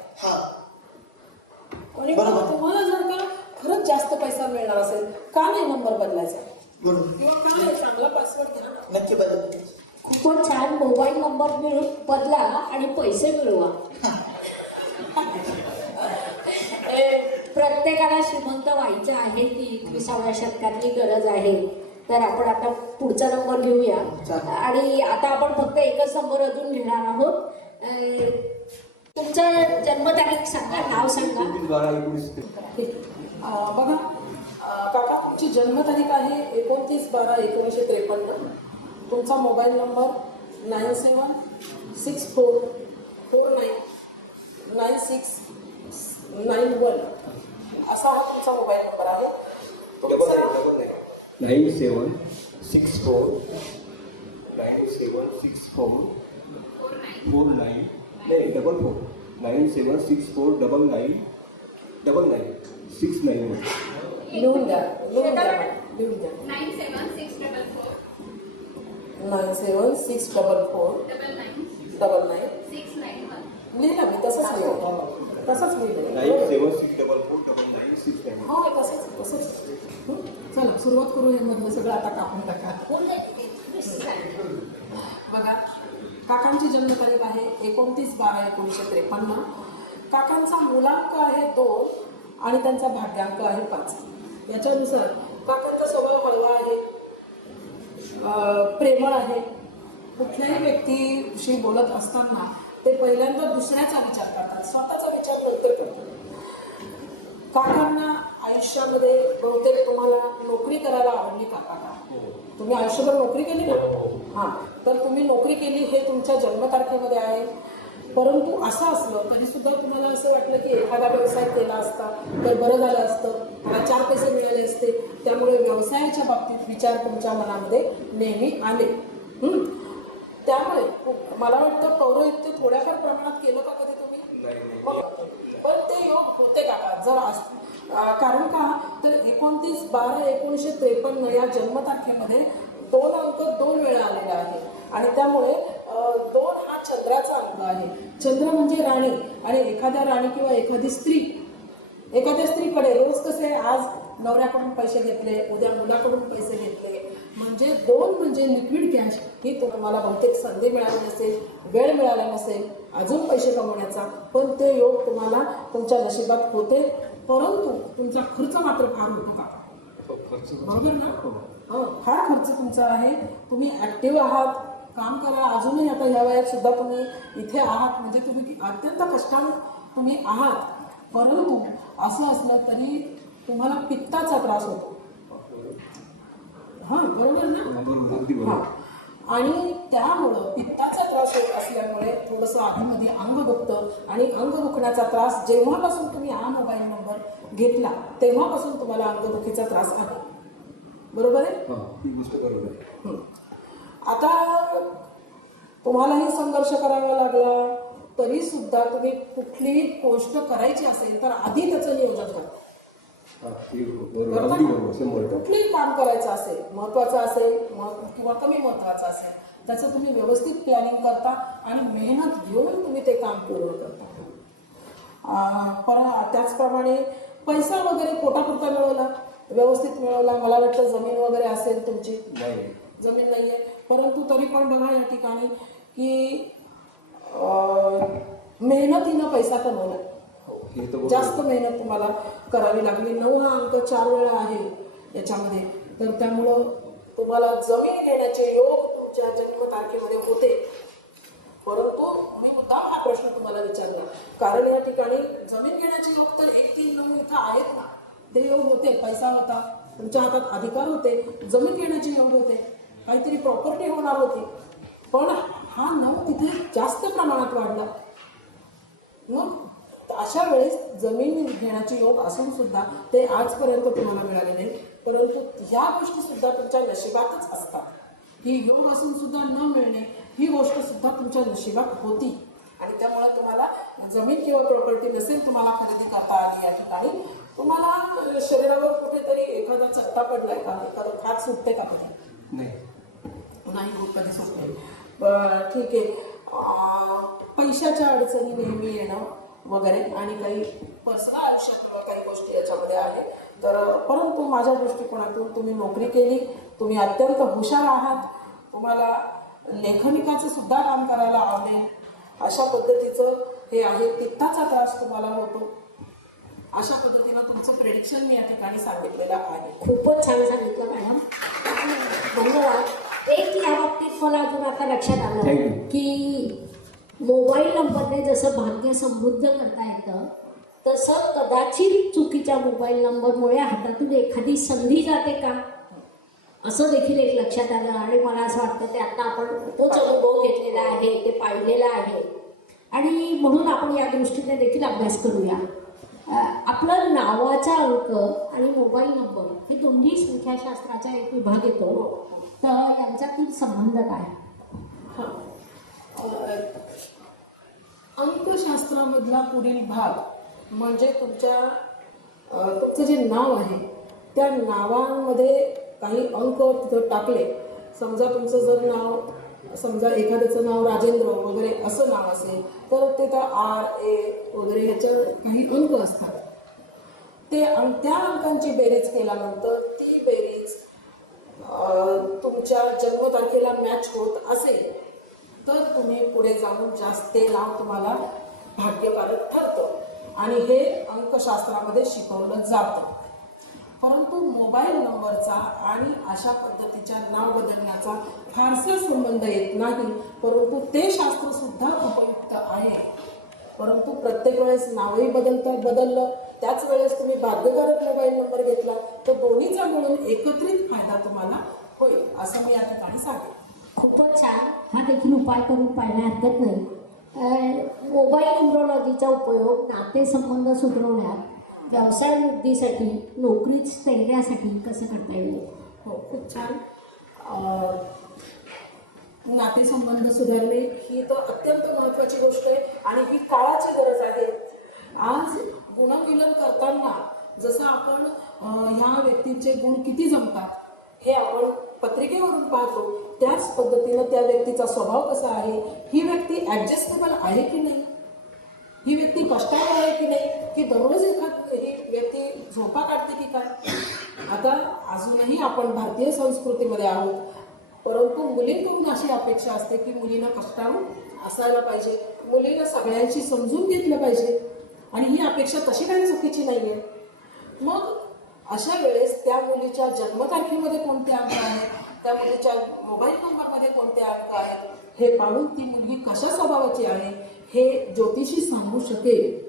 आणि तुम्हाला जर का खरंच जास्त पैसा मिळणार असेल, का नाही नंबर बदलायचा? किंवा का नाही चांगला पासवर्ड घ्या ना. नक्की बदल. खूपच छान. मोबाईल नंबर बदला आणि पैसे मिळवा. प्रत्येकाला श्रीमंत व्हायचं आहे, ती 21व्या शतकातली गरज आहे. तर आपण आता पुढचा नंबर घेऊया. आणि आता आपण फक्त एकच नंबर अजून घेणार आहोत. तुमचा जन्मतारीख सांगा, नाव सांगा. बघा काका, तुमची जन्मतारीख आहे 29/12/1953. तुमचा मोबाईल नंबर 97644996 91 असा हा तुमचा मोबाईल नंबर आहे. तुमचा 9764999969 लिहून द्या. 97644499 लिहिलं मी तसंच लिहिलं. हो तसंच. चला सुरुवात करू. हे मधलं सगळं आता कापून टाका. बघा, काकांची जन्मतारीख आहे 29/12/1953. काकांचा मुलांक आहे 2 आणि त्यांचा भाग्यांक आहे 5. याच्यानुसार काकांचा स्वभाव हळवा आहे, प्रेमळ आहे. कुठल्याही व्यक्तीशी बोलत असताना ते पहिल्यांदा दुसऱ्याचा विचार करतात, स्वतःचा विचार नंतर करतात. काकांना आयुष्यामध्ये बहुतेक तुम्हाला नोकरी करायला आवडली का काका? तुम्ही आयुष्यभर नोकरी केली ना? हां, तर तुम्ही नोकरी केली हे तुमच्या जन्मतारखेमध्ये आहे. परंतु असं असलं तरी सुद्धा तुम्हाला असं वाटलं की एखादा व्यवसाय केला असता तर बरं झालं असतं, मला 4 पैसे मिळाले असते. त्यामुळे व्यवसायाच्या बाबतीत विचार तुमच्या मनामध्ये नेहमी आले. त्यामुळे मला वाटतं पौरोहित्य थोड्याफार प्रमाणात केलं का कधी तुम्ही? पण ते योग होते का जर कारण का तर 29/12/1953 या जन्मतारखेमध्ये 2 अंक 2 वेळा आलेला आहे आणि त्यामुळे 2 हा चंद्राचा अंक आहे. चंद्र म्हणजे राणी आणि एखाद्या राणी किंवा एखादी स्त्रीकडे रोज कसे आज नवऱ्याकडून पैसे घेतले, उद्या मुलाकडून पैसे घेतले, म्हणजे 2 म्हणजे लिक्विड कॅश ही तुम्हाला बहुतेक संधी मिळाली नसेल, वेळ मिळाला नसेल अजून पैसे कमवण्याचा, पण ते योग तुम्हाला तुमच्या नशिबात होते. परंतु तुमचा खर्च मात्र फार होतो का? बरोबर ना? फार खर्च तुमचा आहे. तुम्ही ॲक्टिव्ह आहात, काम करा. अजूनही आता ह्या वयात सुद्धा तुम्ही इथे आहात म्हणजे तुम्ही अत्यंत कष्टाने तुम्ही आहात. परंतु असं असलं तरी तुम्हाला पित्ताचा त्रास होतो. हां, बरोबर ना? हां, आणि त्यामुळं पित्ताचा त्रास होत असल्यामुळे थोडंसं आधीमध्ये अंग दुखतं आणि अंग दुखण्याचा त्रास जेव्हापासून तुम्ही हा मोबाईल नंबर घेतला तेव्हापासून तुम्हाला अंगदुखीचा त्रास आहे. बरोबर आहे? आता तुम्हालाही संघर्ष करावा लागला तरी सुद्धा तुम्ही कुठलीही गोष्ट करायची असेल तर आधी त्याचं नियोजन करा. कुठलंही काम करायचं असेल, महत्वाचं असेल किंवा कमी महत्वाचं असेल, त्याचं तुम्ही व्यवस्थित प्लॅनिंग करता आणि मेहनत घेऊन तुम्ही ते काम पूर्ण करता. त्याचप्रमाणे पैसा वगैरे पोटापुरता मिळवला, व्यवस्थित मिळवला. मला वाटतं जमीन वगैरे असेल तुमची? जमीन नाहीये, परंतु तरी पण बघा या ठिकाणी की मेहनतीनं पैसा कमवला. जास्त मेहनत तुम्हाला करावी लागली. 9 हा अंक 4 वेळा आहे याच्यामध्ये, तर त्यामुळं तुम्हाला जमीन घेण्याचे योग तुमच्या जन्मतारखेमध्ये होते. परंतु मी मुद्दाम हा प्रश्न तुम्हाला विचारला कारण या ठिकाणी जमीन घेण्याचे योग तर 1, 3, 9 इथं आहेत ना, ते योग होते. पैसा होता, तुमच्या हातात अधिकार होते, जमीन घेण्याचे योग होते, काहीतरी प्रॉपर्टी होणार होती. पण हा 9 तिथे जास्त प्रमाणात वाढला. मग अशा वेळेस जमीन घेण्याचे योग असून सुद्धा ते आजपर्यंत तुम्हाला मिळाले नाही. परंतु ह्या गोष्टी सुद्धा तुमच्या नशिबातच असतात. ही योग असून सुद्धा न मिळणे ही गोष्ट सुद्धा तुमच्या नशिबात होती आणि त्यामुळे तुम्हाला जमीन किंवा प्रॉपर्टी नसेल तुम्हाला खरेदी करता आली. या ठिकाणी तुम्हाला शरीरावर कुठेतरी एखादा चट्टा पडलाय का? एखादं खात सुटते का कधी? नाही होत, कधी सुटते. ठीक आहे. पैशाच्या अडचणी नेहमी येणं वगैरे आणि काही पर्सनल आयुष्यात किंवा काही गोष्टी याच्यामध्ये आहेत. तर परंतु माझ्या दृष्टिकोनातून तुम्ही नोकरी केली, तुम्ही अत्यंत हुशार आहात, तुम्हाला लेखनिकाचं सुद्धा काम करायला आवडेल अशा पद्धतीचं हे आहे. पित्ताचा त्रास तुम्हाला होतो अशा पद्धतीनं तुमचं प्रेडिक्शन मी या ठिकाणी सांगितलेलं आहे. खूपच छान सांगितलं मॅडम, धन्यवाद. एक या बाबतीत मला अजून आता लक्षात आलं की मोबाईल नंबरने जसं भाग्य समृद्ध करता येतं तसं कदाचित चुकीच्या मोबाईल नंबरमुळे हातातून एखादी संधी जाते का असं देखील एक लक्षात आलं. आणि मला असं वाटतं ते आता आपण तोच अनुभव घेतलेला आहे, ते पाहिलेला आहे आणि म्हणून आपण या दृष्टीने देखील अभ्यास करूया. आपलं नावाचा अंक आणि मोबाईल नंबर हे दोन्ही संख्याशास्त्राचा एक विभाग येतो, तर यांच्यातील संबंध काय? हां, अंकशास्त्रामधला पुढील भाग म्हणजे तुमचं जे नाव आहे त्या नावांमध्ये काही अंक तिथं टाकले. समजा तुमचं जर नाव, समजा एखाद्याचं नाव राजेंद्र वगैरे असं नाव असेल तर ते तर RA वगैरे ह्याच्या काही अंक असतात. त्या अंकांची बेरीज केल्यानंतर ती बेरीज तुमच्या जन्मतारखेला मॅच होत असेल तर तुम्ही पुढे जाऊन ते नाव तुम्हाला भाग्यकारक ठरतं आणि हे अंकशास्त्रामध्ये शिकवलं जातं. परंतु मोबाईल नंबरचा आणि अशा पद्धतीच्या नाव बदलण्याचा फारसा संबंध येत नाही, परंतु ते शास्त्रसुद्धा उपयुक्त आहे. परंतु प्रत्येक वेळेस नावही बदललं त्याच वेळेस तुम्ही भाग्यकारक मोबाईल नंबर घेतला तर दोन्हीचा मिळून एकत्रित फायदा तुम्हाला होईल असं मी या ठिकाणी सांगेन. खूपच छान. हा देखील उपाय करून पाहायला हरकत नाही. मोबाईल न्यूमरॉलॉजीचा उपयोग नातेसंबंध सुधारवण्यात, व्यवसाय वृद्धीसाठी, नोकरीत स्थैर्यासाठी कसं करता येईल? हो, खूप छान. नातेसंबंध सुधारणे ही तर अत्यंत महत्त्वाची गोष्ट आहे आणि ही काळाची गरज आहे. आज गुणविलन करताना जसं आपण ह्या व्यक्तीचे गुण किती जमतात हे आपण पत्रिकेवरून पाहतो, त्याच पद्धतीनं त्या व्यक्तीचा स्वभाव कसा आहे, ही व्यक्ती ॲडजस्टेबल आहे की नाही, ही व्यक्ती कष्टाळू आहे की नाही, की दररोज ही व्यक्ती झोपा काढते की काय. आता अजूनही आपण भारतीय संस्कृतीमध्ये आहोत, परंतु मुलींकडून अशी अपेक्षा असते की मुलींना कष्टाळू असायला पाहिजे, मुलींना सगळ्यांशी समजून घेतलं पाहिजे आणि ही अपेक्षा तशी काही चुकीची नाही आहे. मग अशा वेळेस त्या मुलीच्या जन्मतारखेमध्ये कोणते अंक आहेत, त्या मुलीच्या मोबाईल नंबरमध्ये कोणते अंक आहेत हे पाहून ती मुलगी कशा स्वभावाची आहे हे ज्योतिषी सांगू शकेल.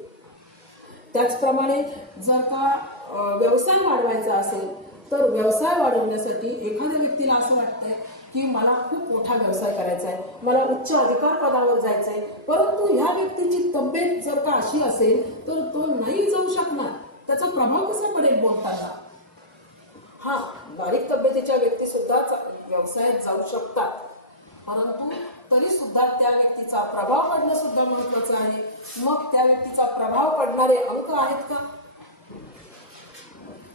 त्याचप्रमाणे जर का व्यवसाय वाढवायचा असेल तर व्यवसाय वाढवण्यासाठी एखाद्या व्यक्तीला असं वाटतंय की मला खूप मोठा व्यवसाय करायचा आहे, मला उच्च अधिकार पदावर जायचं आहे, परंतु ह्या व्यक्तीची तब्येत जर का अशी असेल तर तो नाही जाऊ शकणार. त्याचा प्रभाव कसा पडेल बोलताना? हां, बारीक तब्येतीच्या व्यक्ती सुद्धा व्यवसायात जाऊ शकतात, परंतु तरी सुद्धा त्या व्यक्तीचा प्रभाव पडणं सुद्धा महत्त्वाचं आहे. मग त्या व्यक्तीचा प्रभाव पडणारे अंक आहेत का?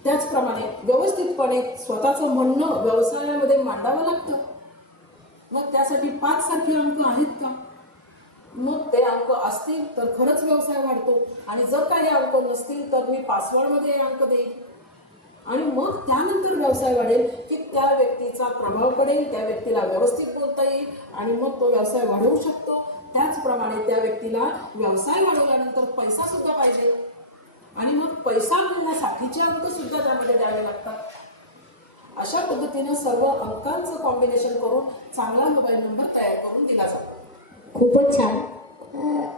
त्याचप्रमाणे व्यवस्थितपणे स्वतःचं म्हणणं व्यवसायामध्ये मांडावं लागतं. मग त्यासाठी 5 सारखे अंक आहेत का? मग ते अंक असतील तर खरंच व्यवसाय वाढतो आणि जर काही अंक नसतील तर मी पासवर्डमध्ये हे अंक देईन आणि मग त्यानंतर व्यवसाय वाढेल की त्या व्यक्तीचा प्रभाव पडेल, त्या व्यक्तीला व्यवस्थित बोलता येईल आणि मग तो व्यवसाय वाढवू शकतो. त्याचप्रमाणे त्या व्यक्तीला व्यवसाय वाढवल्यानंतर पैसा सुद्धा पाहिजे आणि मग पैसा मिळण्यासाठीचे अंक सुद्धा त्यामध्ये द्यावे लागतात. अशा पद्धतीने सर्व अंकांचं कॉम्बिनेशन करून चांगला मोबाईल नंबर तयार करून दिला जातो. खूपच छान.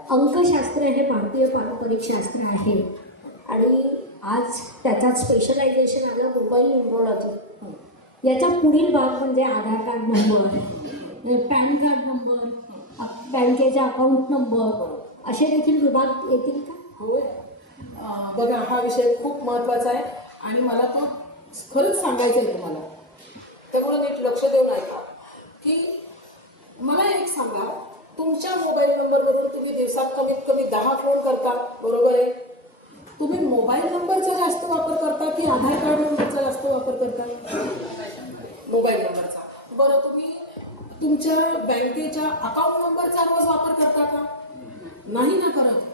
अंकशास्त्र हे भारतीय पारंपरिक शास्त्र आहे आणि आज त्याच्यात स्पेशलायझेशन आलं मोबाईल न्यूमरॉलॉजी. याचा पुढील भाग म्हणजे Aadhaar card number, PAN card number, बँकेचा अकाउंट नंबर असे देखील विभाग येतील का? होय. बघा, हा विषय खूप महत्त्वाचा आहे आणि मला तो खरंच सांगायचं आहे तुम्हाला, त्यामुळे नीट लक्ष देऊन ऐका. की मला एक सांगा, तुमच्या मोबाईल नंबरवरून तुम्ही दिवसात कमीत कमी 10 फोन करता, बरोबर आहे? तुम्ही मोबाईल नंबरचा जास्त वापर करता की आधार कार्ड नंबरचा जास्त वापर करता? मोबाईल नंबरचा. बरं, तुम्ही तुमच्या बँकेच्या अकाउंट नंबरचा रोज वापर करता का? नाही ना करत.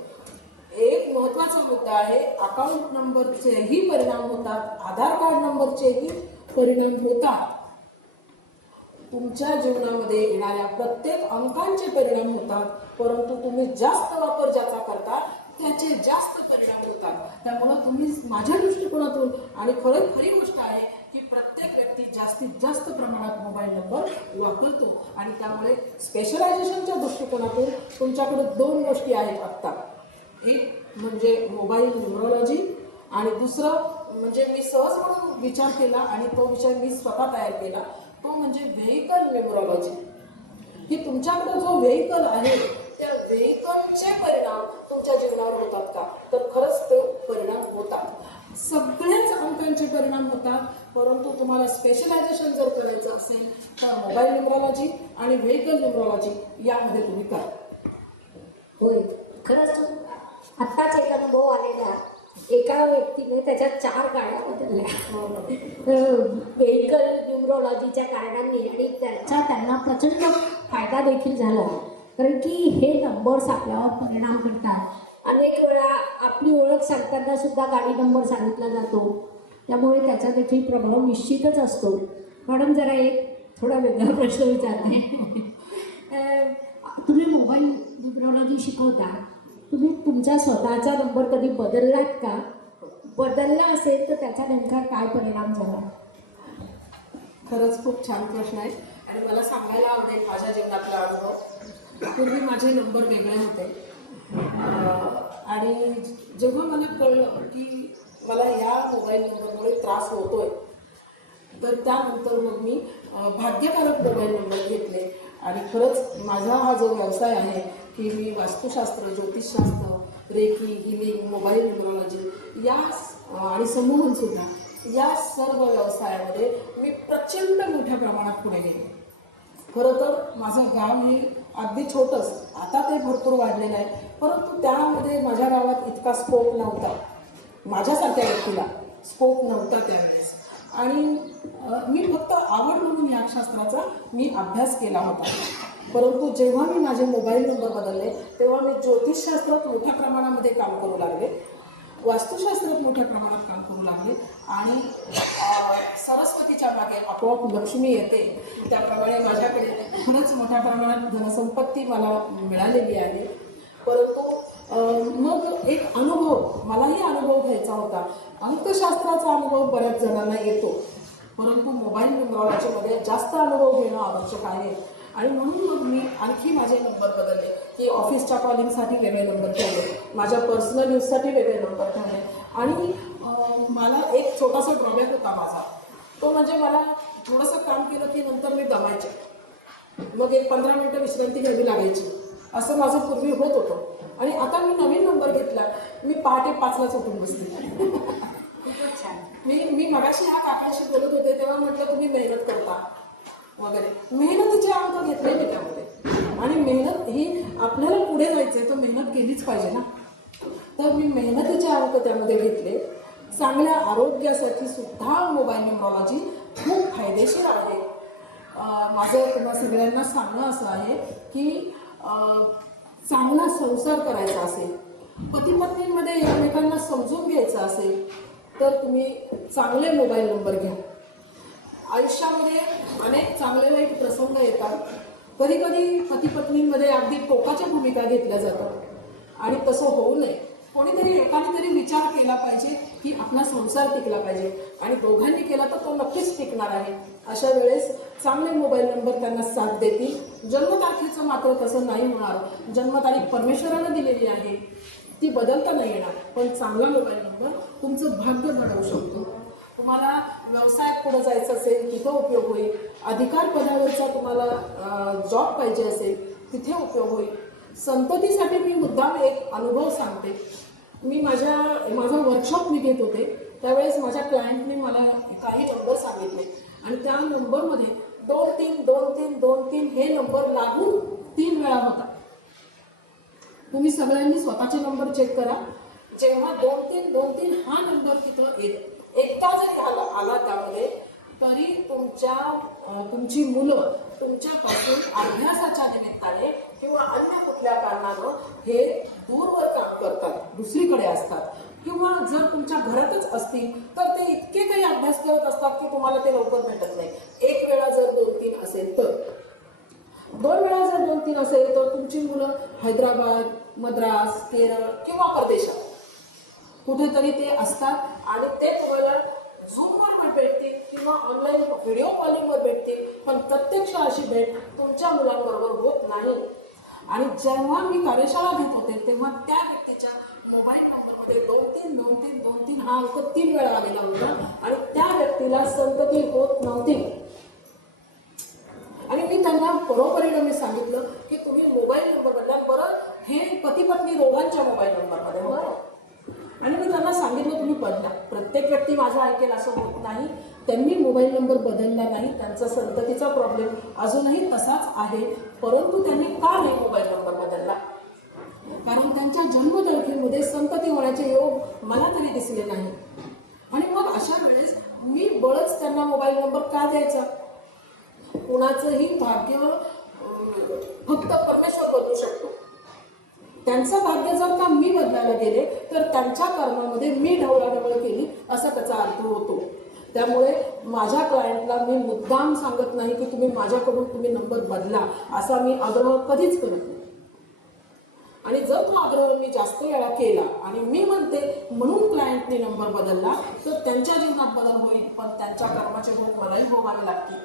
एक महत्त्वाचा मुद्दा आहे, अकाउंट नंबरचेही परिणाम होतात, आधार कार्ड नंबरचेही परिणाम होतात. तुमच्या जीवनामध्ये येणाऱ्या प्रत्येक अंकांचे परिणाम होतात, परंतु तुम्ही जास्त वापर ज्याचा करता त्याचे जास्त परिणाम होतात. त्यामुळं तुम्ही माझ्या दृष्टिकोनातून, आणि खरी गोष्ट आहे की प्रत्येक व्यक्ती जास्तीत जास्त प्रमाणात मोबाईल नंबर वापरतो आणि त्यामुळे स्पेशलायझेशनच्या दृष्टिकोनातून तुमच्याकडे 2 गोष्टी आहेत आत्ता. एक म्हणजे मोबाईल न्यूमरॉलॉजी आणि दुसरं म्हणजे मी सहज म्हणून विचार केला आणि तो विषय मी स्वतः तयार केला, तो म्हणजे व्हेइकल न्यूमरॉलॉजी. की तुमच्याकडे जो व्हेइकल आहे त्या व्हेइकलचे परिणाम तुमच्या जीवनावर होतात का? तर खरंच ते परिणाम होतात. परिणाम होतात, परंतु तुम्हाला स्पेशलायझेशन जर करायचं असेल तर मोबाईल न्यूमरॉलॉजी आणि व्हेकल न्यूमरॉलॉजी यामध्ये तुम्ही करा. होय, खरंच आत्ताच एक अनुभव आलेला. एका व्यक्तीने त्याच्या 4 गाड्या बदलल्या व्हेकल न्यूमरॉलॉजीच्या कारणांनी, आणि त्याचा त्यांना प्रचंड फायदा देखील झाला. कारण की हे नंबर्स आपल्यावर परिणाम करतात. अनेक वेळा आपली ओळख सांगताना सुद्धा गाडी नंबर सांगितला जातो, त्यामुळे त्याचा देखील प्रभाव निश्चितच असतो. मॅडम, जरा एक थोडा वेगळा प्रश्न विचारते. तुम्ही मोबाईल न्यूमरॉलॉजी शिकवता, तुम्ही तुमचा स्वतःचा नंबर कधी बदललात का? बदलला असेल तर त्याचा नेमका काय परिणाम झाला? खरंच खूप छान प्रश्न आहे आणि मला सांगायला आवडेल माझ्या जीवनातला अनुभव. पूर्वी माझे नंबर वेगळे होते आणि जेव्हा मला कळलं की मला या मोबाईल नंबरमुळे त्रास होतोय, तर त्यानंतर मग मी भाग्यकारक मोबाईल नंबर घेतले. आणि खरंच माझा हा जो व्यवसाय आहे की मी वास्तुशास्त्र, ज्योतिषशास्त्र, रेकी, हिलिंग, मोबाईल न्यूमरॉलॉजी या आणि संमोहनसुद्धा या सर्व व्यवसायामध्ये मी प्रचंड मोठ्या प्रमाणात पुढे गेले. खरं तर माझं गाव हे अगदी छोटंच, आता ते भरपूर वाढलेलं आहे, परंतु त्यामध्ये माझ्या गावात इतका स्कोप नव्हता. माझ्यासारख्या व्यक्तीला स्कोप नव्हता त्यावेळेस. आणि मी फक्त आवड म्हणून या शास्त्राचा मी अभ्यास केला होता. परंतु जेव्हा मी माझे मोबाईल नंबर बदलले तेव्हा मी ज्योतिषशास्त्रात मोठ्या प्रमाणामध्ये काम करू लागले, वास्तुशास्त्रात मोठ्या प्रमाणात काम करू लागले आणि सरस्वतीच्या मागे आपोआप लक्ष्मी येते त्याप्रमाणे माझ्याकडे खरंच मोठ्या प्रमाणात धनसंपत्ती मला मिळालेली आहे. परंतु मग एक अनुभव, मलाही अनुभव घ्यायचा होता. अंकशास्त्राचा अनुभव बऱ्याच जणांना येतो, परंतु मोबाईल न्यूमरॉलॉजीमध्ये जास्त अनुभव घेणं आवश्यक आहे. आणि म्हणून मग मी आणखी माझे नंबर बदलले की ऑफिसच्या कॉलिंगसाठी वेगळे नंबर ठेवले, माझ्या पर्सनल यूजसाठी वेगळे नंबर ठेवले. आणि मला एक छोटासा ड्रॉबॅक होता माझा, तो म्हणजे मला थोडंसं काम केलं की नंतर मी दमायचे, मग एक 15 मिनटं विश्रांती घ्यावी लागायची, असं माझं पूर्वी होत होतं. आणि आता मी नवीन नंबर घेतला, मी पहाटे 5लाच उठून बसते. मी मगाशी ह्या काकांशी बोलत होते तेव्हा म्हटलं तुम्ही मेहनत करता वगैरे, मेहनतीचे अंक घेतले मी त्यामध्ये. आणि मेहनत ही आपल्याला पुढे जायचं आहे तर मेहनत केलीच पाहिजे ना, तर मी मेहनतीचे अंक त्यामध्ये घेतले. चांगल्या आरोग्यासाठी सुद्धा मोबाईल न्यूमरॉलॉजी खूप फायदेशीर आहे. माझं तुम्हाला सगळ्यांना सांगणं असं आहे की चांगला संसार करायचा असेल, पती पत्नींमध्ये एकमेकांना समजून घ्यायचं असेल तर तुम्ही चांगले मोबाईल नंबर घ्या. आयुष्यामध्ये अनेक चांगले वाईट प्रसंग येतात, कधी कधी पती पत्नींमध्ये अगदी टोकाच्या भूमिका घेतल्या जातात आणि तसं होऊ नये. कोणीतरी एकाने तरी विचार केला पाहिजे की आपला संसार टिकला पाहिजे आणि दोघांनी केला तर तो नक्कीच टिकणार आहे. अशा वेळेस चांगले मोबाईल नंबर त्यांना साथ देतील. जन्मतारखेचं मात्र तसं नाही होणार. जन्मतारीख परमेश्वरानं दिलेली आहे, ती बदलता नाही येणार, पण चांगला मोबाईल नंबर तुमचं भाग्य घडवू शकतो. तुम्हाला व्यवसायात पुढे जायचं असेल तिथं उपयोग होईल, अधिकार पदावरचा तुम्हाला जॉब पाहिजे असेल तिथे उपयोग होईल. संततीसाठी मी मुद्दाम एक अनुभव सांगते. मी माझा वर्कशॉप मी घेत होते त्यावेळेस माझ्या क्लायंटने मला काही नंबर सांगितले आणि त्या नंबरमध्ये 2-3-2-3-2-3 हे नंबर लागून 3 वेळा होता. तुम्ही सगळ्यांनी स्वतःचे नंबर चेक करा. जेव्हा 2-3-2-3 हा नंबर तिथं एकदा जरी आला त्यामध्ये, तरी तुमची मुलं तुमच्यापासून अभ्यासाच्या निमित्ताने किंवा अन्य कुठल्या कारणानं हे दूरवर काम करतात, दुसरीकडे असतात, किंवा जर तुमच्या घरातच असतील तर ते इतके काही अभ्यास करत असतात की तुम्हाला ते लवकर भेटत नाही. एक वेळा जर 2-3 असेल तर, 2 वेळा जर 2-3 असेल तर तुमची मुलं हैदराबाद, मद्रास, केरळ किंवा परदेशात कुठेतरी ते असतात आणि ते तुम्हाला झूमवर भेटतील किंवा ऑनलाईन व्हिडिओ कॉलिंगवर भेटतील, पण प्रत्यक्ष अशी भेट तुमच्या मुलांबरोबर होत नाही. आणि जेव्हा मी कार्यशाळा घेत होते तेव्हा त्या व्यक्तीच्या मोबाईल नंबरमध्ये 2-3-2-3-2-3 हा अंक 3 वेळा आलेला होता आणि त्या व्यक्तीला संतती होत नव्हती. आणि मी त्यांना बरोबरीने मी सांगितलं की तुम्ही मोबाईल नंबर बदला. परत हे पती पत्नी दोघांच्या मोबाईल नंबरमध्ये होतं. आणि मी त्यांना सांगितलं तुम्ही बदला. प्रत्येक व्यक्ती माझं ऐकेल असं होत नाही. त्यांनी मोबाईल नंबर बदलला नाही, त्यांचा संततीचा प्रॉब्लेम अजूनही तसाच आहे. परंतु त्यांनी का नाही मोबाईल नंबर बदलला? कारण त्यांच्या जन्मतारखेमध्ये संतती होण्याचे योग मला तरी दिसले नाही. आणि मग अशा वेळेस मी बळच त्यांना मोबाईल नंबर का द्यायचा? कुणाचंही भाग्य फक्त परमेश्वर बदलू शकतो. त्यांचं भाग्य जर का मी बदलायला गेले तर त्यांच्या कर्मामध्ये मी ढवळाढवळ केली असा त्याचा अर्थ होतो. त्यामुळे माझ्या क्लायंटला मी मुद्दाम सांगत नाही की तुम्ही नंबर बदला, असा मी आग्रह कधीच करत नाही. आणि जर तो आग्रह मी जास्त वेळा केला आणि मी म्हणते म्हणून क्लायंटने नंबर बदलला तर त्यांच्या जीवनात बदल होईल, पण त्यांच्या कर्माचे भोग मलाही भोगावे लागतील.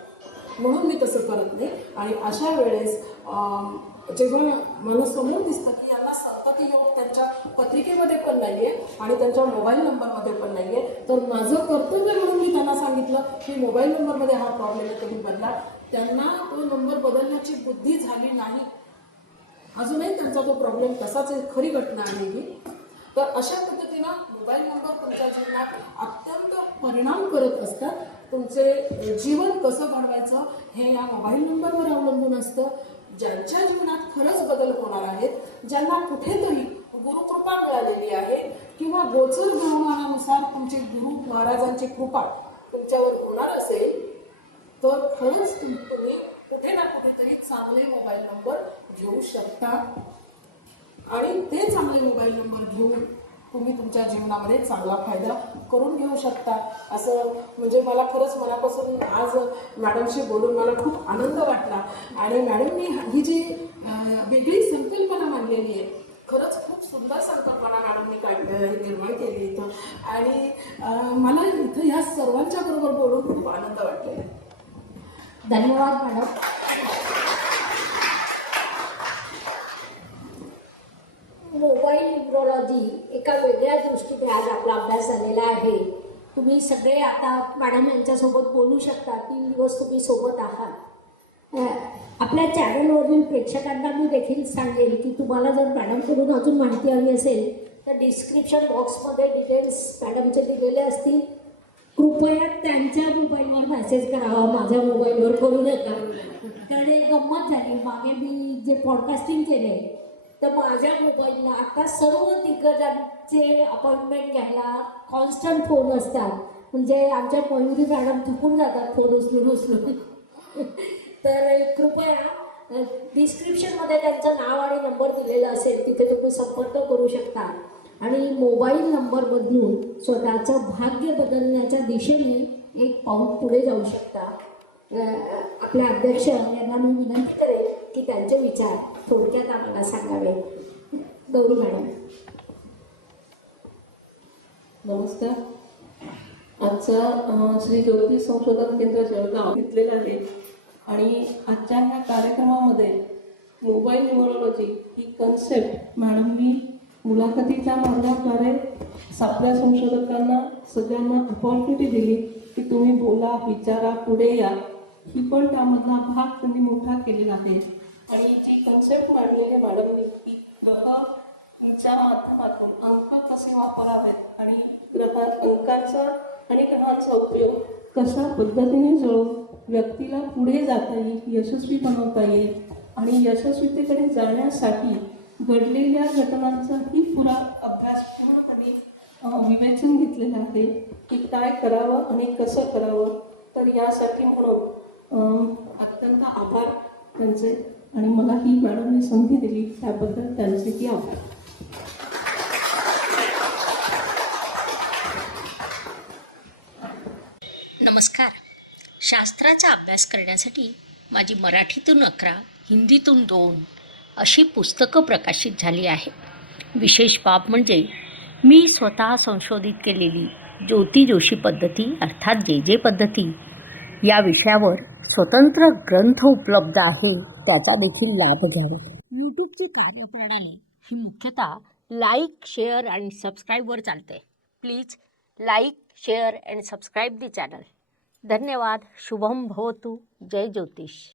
म्हणून मी तसं करत नाही. आणि अशा वेळेस जेव्हा मला समोर दिसतं की यांना संतती योग त्यांच्या पत्रिकेमध्ये पण नाही आहे आणि त्यांच्या मोबाईल नंबरमध्ये पण नाही आहे, तर माझं कर्तव्य म्हणून मी त्यांना सांगितलं की मोबाईल नंबरमध्ये हा प्रॉब्लेम आहे, तुम्ही बदला. त्यांना तो नंबर बदलण्याची बुद्धी झाली नाही. अजूनही त्यांचा तो प्रॉब्लेम तसाच खरी घटना आहे ही. तर अशा पद्धतीनं मोबाईल नंबर तुमच्या जीवनात अत्यंत परिणाम करत असतात. तुमचे जीवन कसं घडवायचं हे या मोबाईल नंबरवर अवलंबून असतं. ज्यांच्या जीवनात खरंच बदल होणार आहेत, ज्यांना कुठेतरी गुरुकृपा मिळालेली आहे किंवा गोचर गुरुमानानुसार तुमचे गुरु महाराजांची कृपा तुमच्यावर होणार असेल, तर खरंच तुम्ही कुठे ना कुठेतरी चांगले मोबाईल नंबर घेऊ शकता. आणि ते चांगले मोबाईल नंबर घेऊन तुम्ही तुमच्या जीवनामध्ये चांगला फायदा करून घेऊ शकता. असं म्हणजे मला खरंच मनापासून आज मॅडमशी बोलून मला खूप आनंद वाटला. आणि मॅडमनी ही जी वेगळी संकल्पना मांडलेली आहे, खरंच खूप सुंदर संकल्पना मॅडमनी निर्माण केली इथं. आणि मला इथं ह्या सर्वांच्या बरोबर बोलून खूप आनंद वाटलेला आहे. धन्यवाद मॅडम. मोबाईल न्यूमरॉलॉजी एका वेगळ्या दृष्टीने आज आपला अभ्यास झालेला आहे. तुम्ही सगळे आता मॅडम यांच्यासोबत बोलू शकता. 3 दिवस तुम्ही सोबत आहात. आपल्या चॅनलवरील प्रेक्षकांना मी देखील सांगेन की तुम्हाला जर मॅडमकडून अजून माहिती हवी असेल तर डिस्क्रिप्शन बॉक्समध्ये डिटेल्स मॅडमचे दिलेले असतील. कृपया त्यांच्या मोबाईलवर मेसेज करावा, माझ्या मोबाईलवर करू नका. कारण एक गंमत झाली, मागे मी जे पॉडकास्टिंग केले तर माझ्या मोबाईलला आता सर्व दिग्गजांचे अपॉइंटमेंट घ्यायला कॉन्स्टंट फोन असतात. म्हणजे आमच्या मयुरी मॅडम थकून जातात फोन उचलून. तर कृपया डिस्क्रिप्शनमध्ये त्यांचं नाव आणि नंबर दिलेला असेल, तिथे तुम्ही संपर्क करू शकता आणि मोबाईल नंबर बदलून स्वतःचं भाग्य बदलण्याच्या दिशेने एक पाऊल पुढे जाऊ शकता. आपल्या अध्यक्ष यांना मी विनंती करेन की त्यांचे विचार थोडक्यात आम्हाला सांगावे. गौरी मॅडम. नमस्कार. आजचा श्री ज्योतिष संशोधन केंद्र जळगाव घेतलेला आहे आणि आजच्या ह्या कार्यक्रमामध्ये मोबाईल न्यूमरॉलॉजी ही कन्सेप्ट मॅडमनी मुलाखतीच्या माध्यमाद्वारे आपल्या संशोधकांना सगळ्यांना अपॉर्च्युनिटी दिली की तुम्ही बोला, विचारा, पुढे या. ही पण त्यामधला भाग त्यांनी मोठा केलेला आहे. आणि जी कन्सेप्ट मांडली आहे मॅडमनी की ग्रहाच्या माध्यमातून अंक कसे वापरावेत आणि अंकांचा आणि ग्रहांचा उपयोग कशा पद्धतीने जुळवून व्यक्तीला पुढे जाता येईल, यशस्वी बनवता येईल आणि यशस्वीतेकडे जाण्यासाठी घडलेल्या घटनांचाही पुरा अभ्यास पूर्णपणे विवेचन घेतलेलं आहे की काय करावं आणि कसं करावं. तर यासाठी म्हणून अत्यंत आभार त्यांचे. आणि मला ही मॅडमने संधी दिली त्याबद्दल त्यांचेही आभार. नमस्कार. शास्त्राचा अभ्यास करण्यासाठी माझी मराठीतून 11, हिंदीतून 2 अशी पुस्तकं प्रकाशित झाली आहे. विशेष बाब म्हणजे मी स्वतः संशोधित केलेली ज्योती जोशी पद्धती अर्थात जे पद्धती या विषयावर स्वतंत्र ग्रंथ उपलब्ध आहे, त्याचा देखील लाभ घ्यावा. यूट्यूबची कार्यप्रणाली ही मुख्यतः लाईक, शेअर आणि सबस्क्राईबवर चालते. Please like, share and subscribe the channel. धन्यवाद. शुभम भवतु. जय ज्योतिष.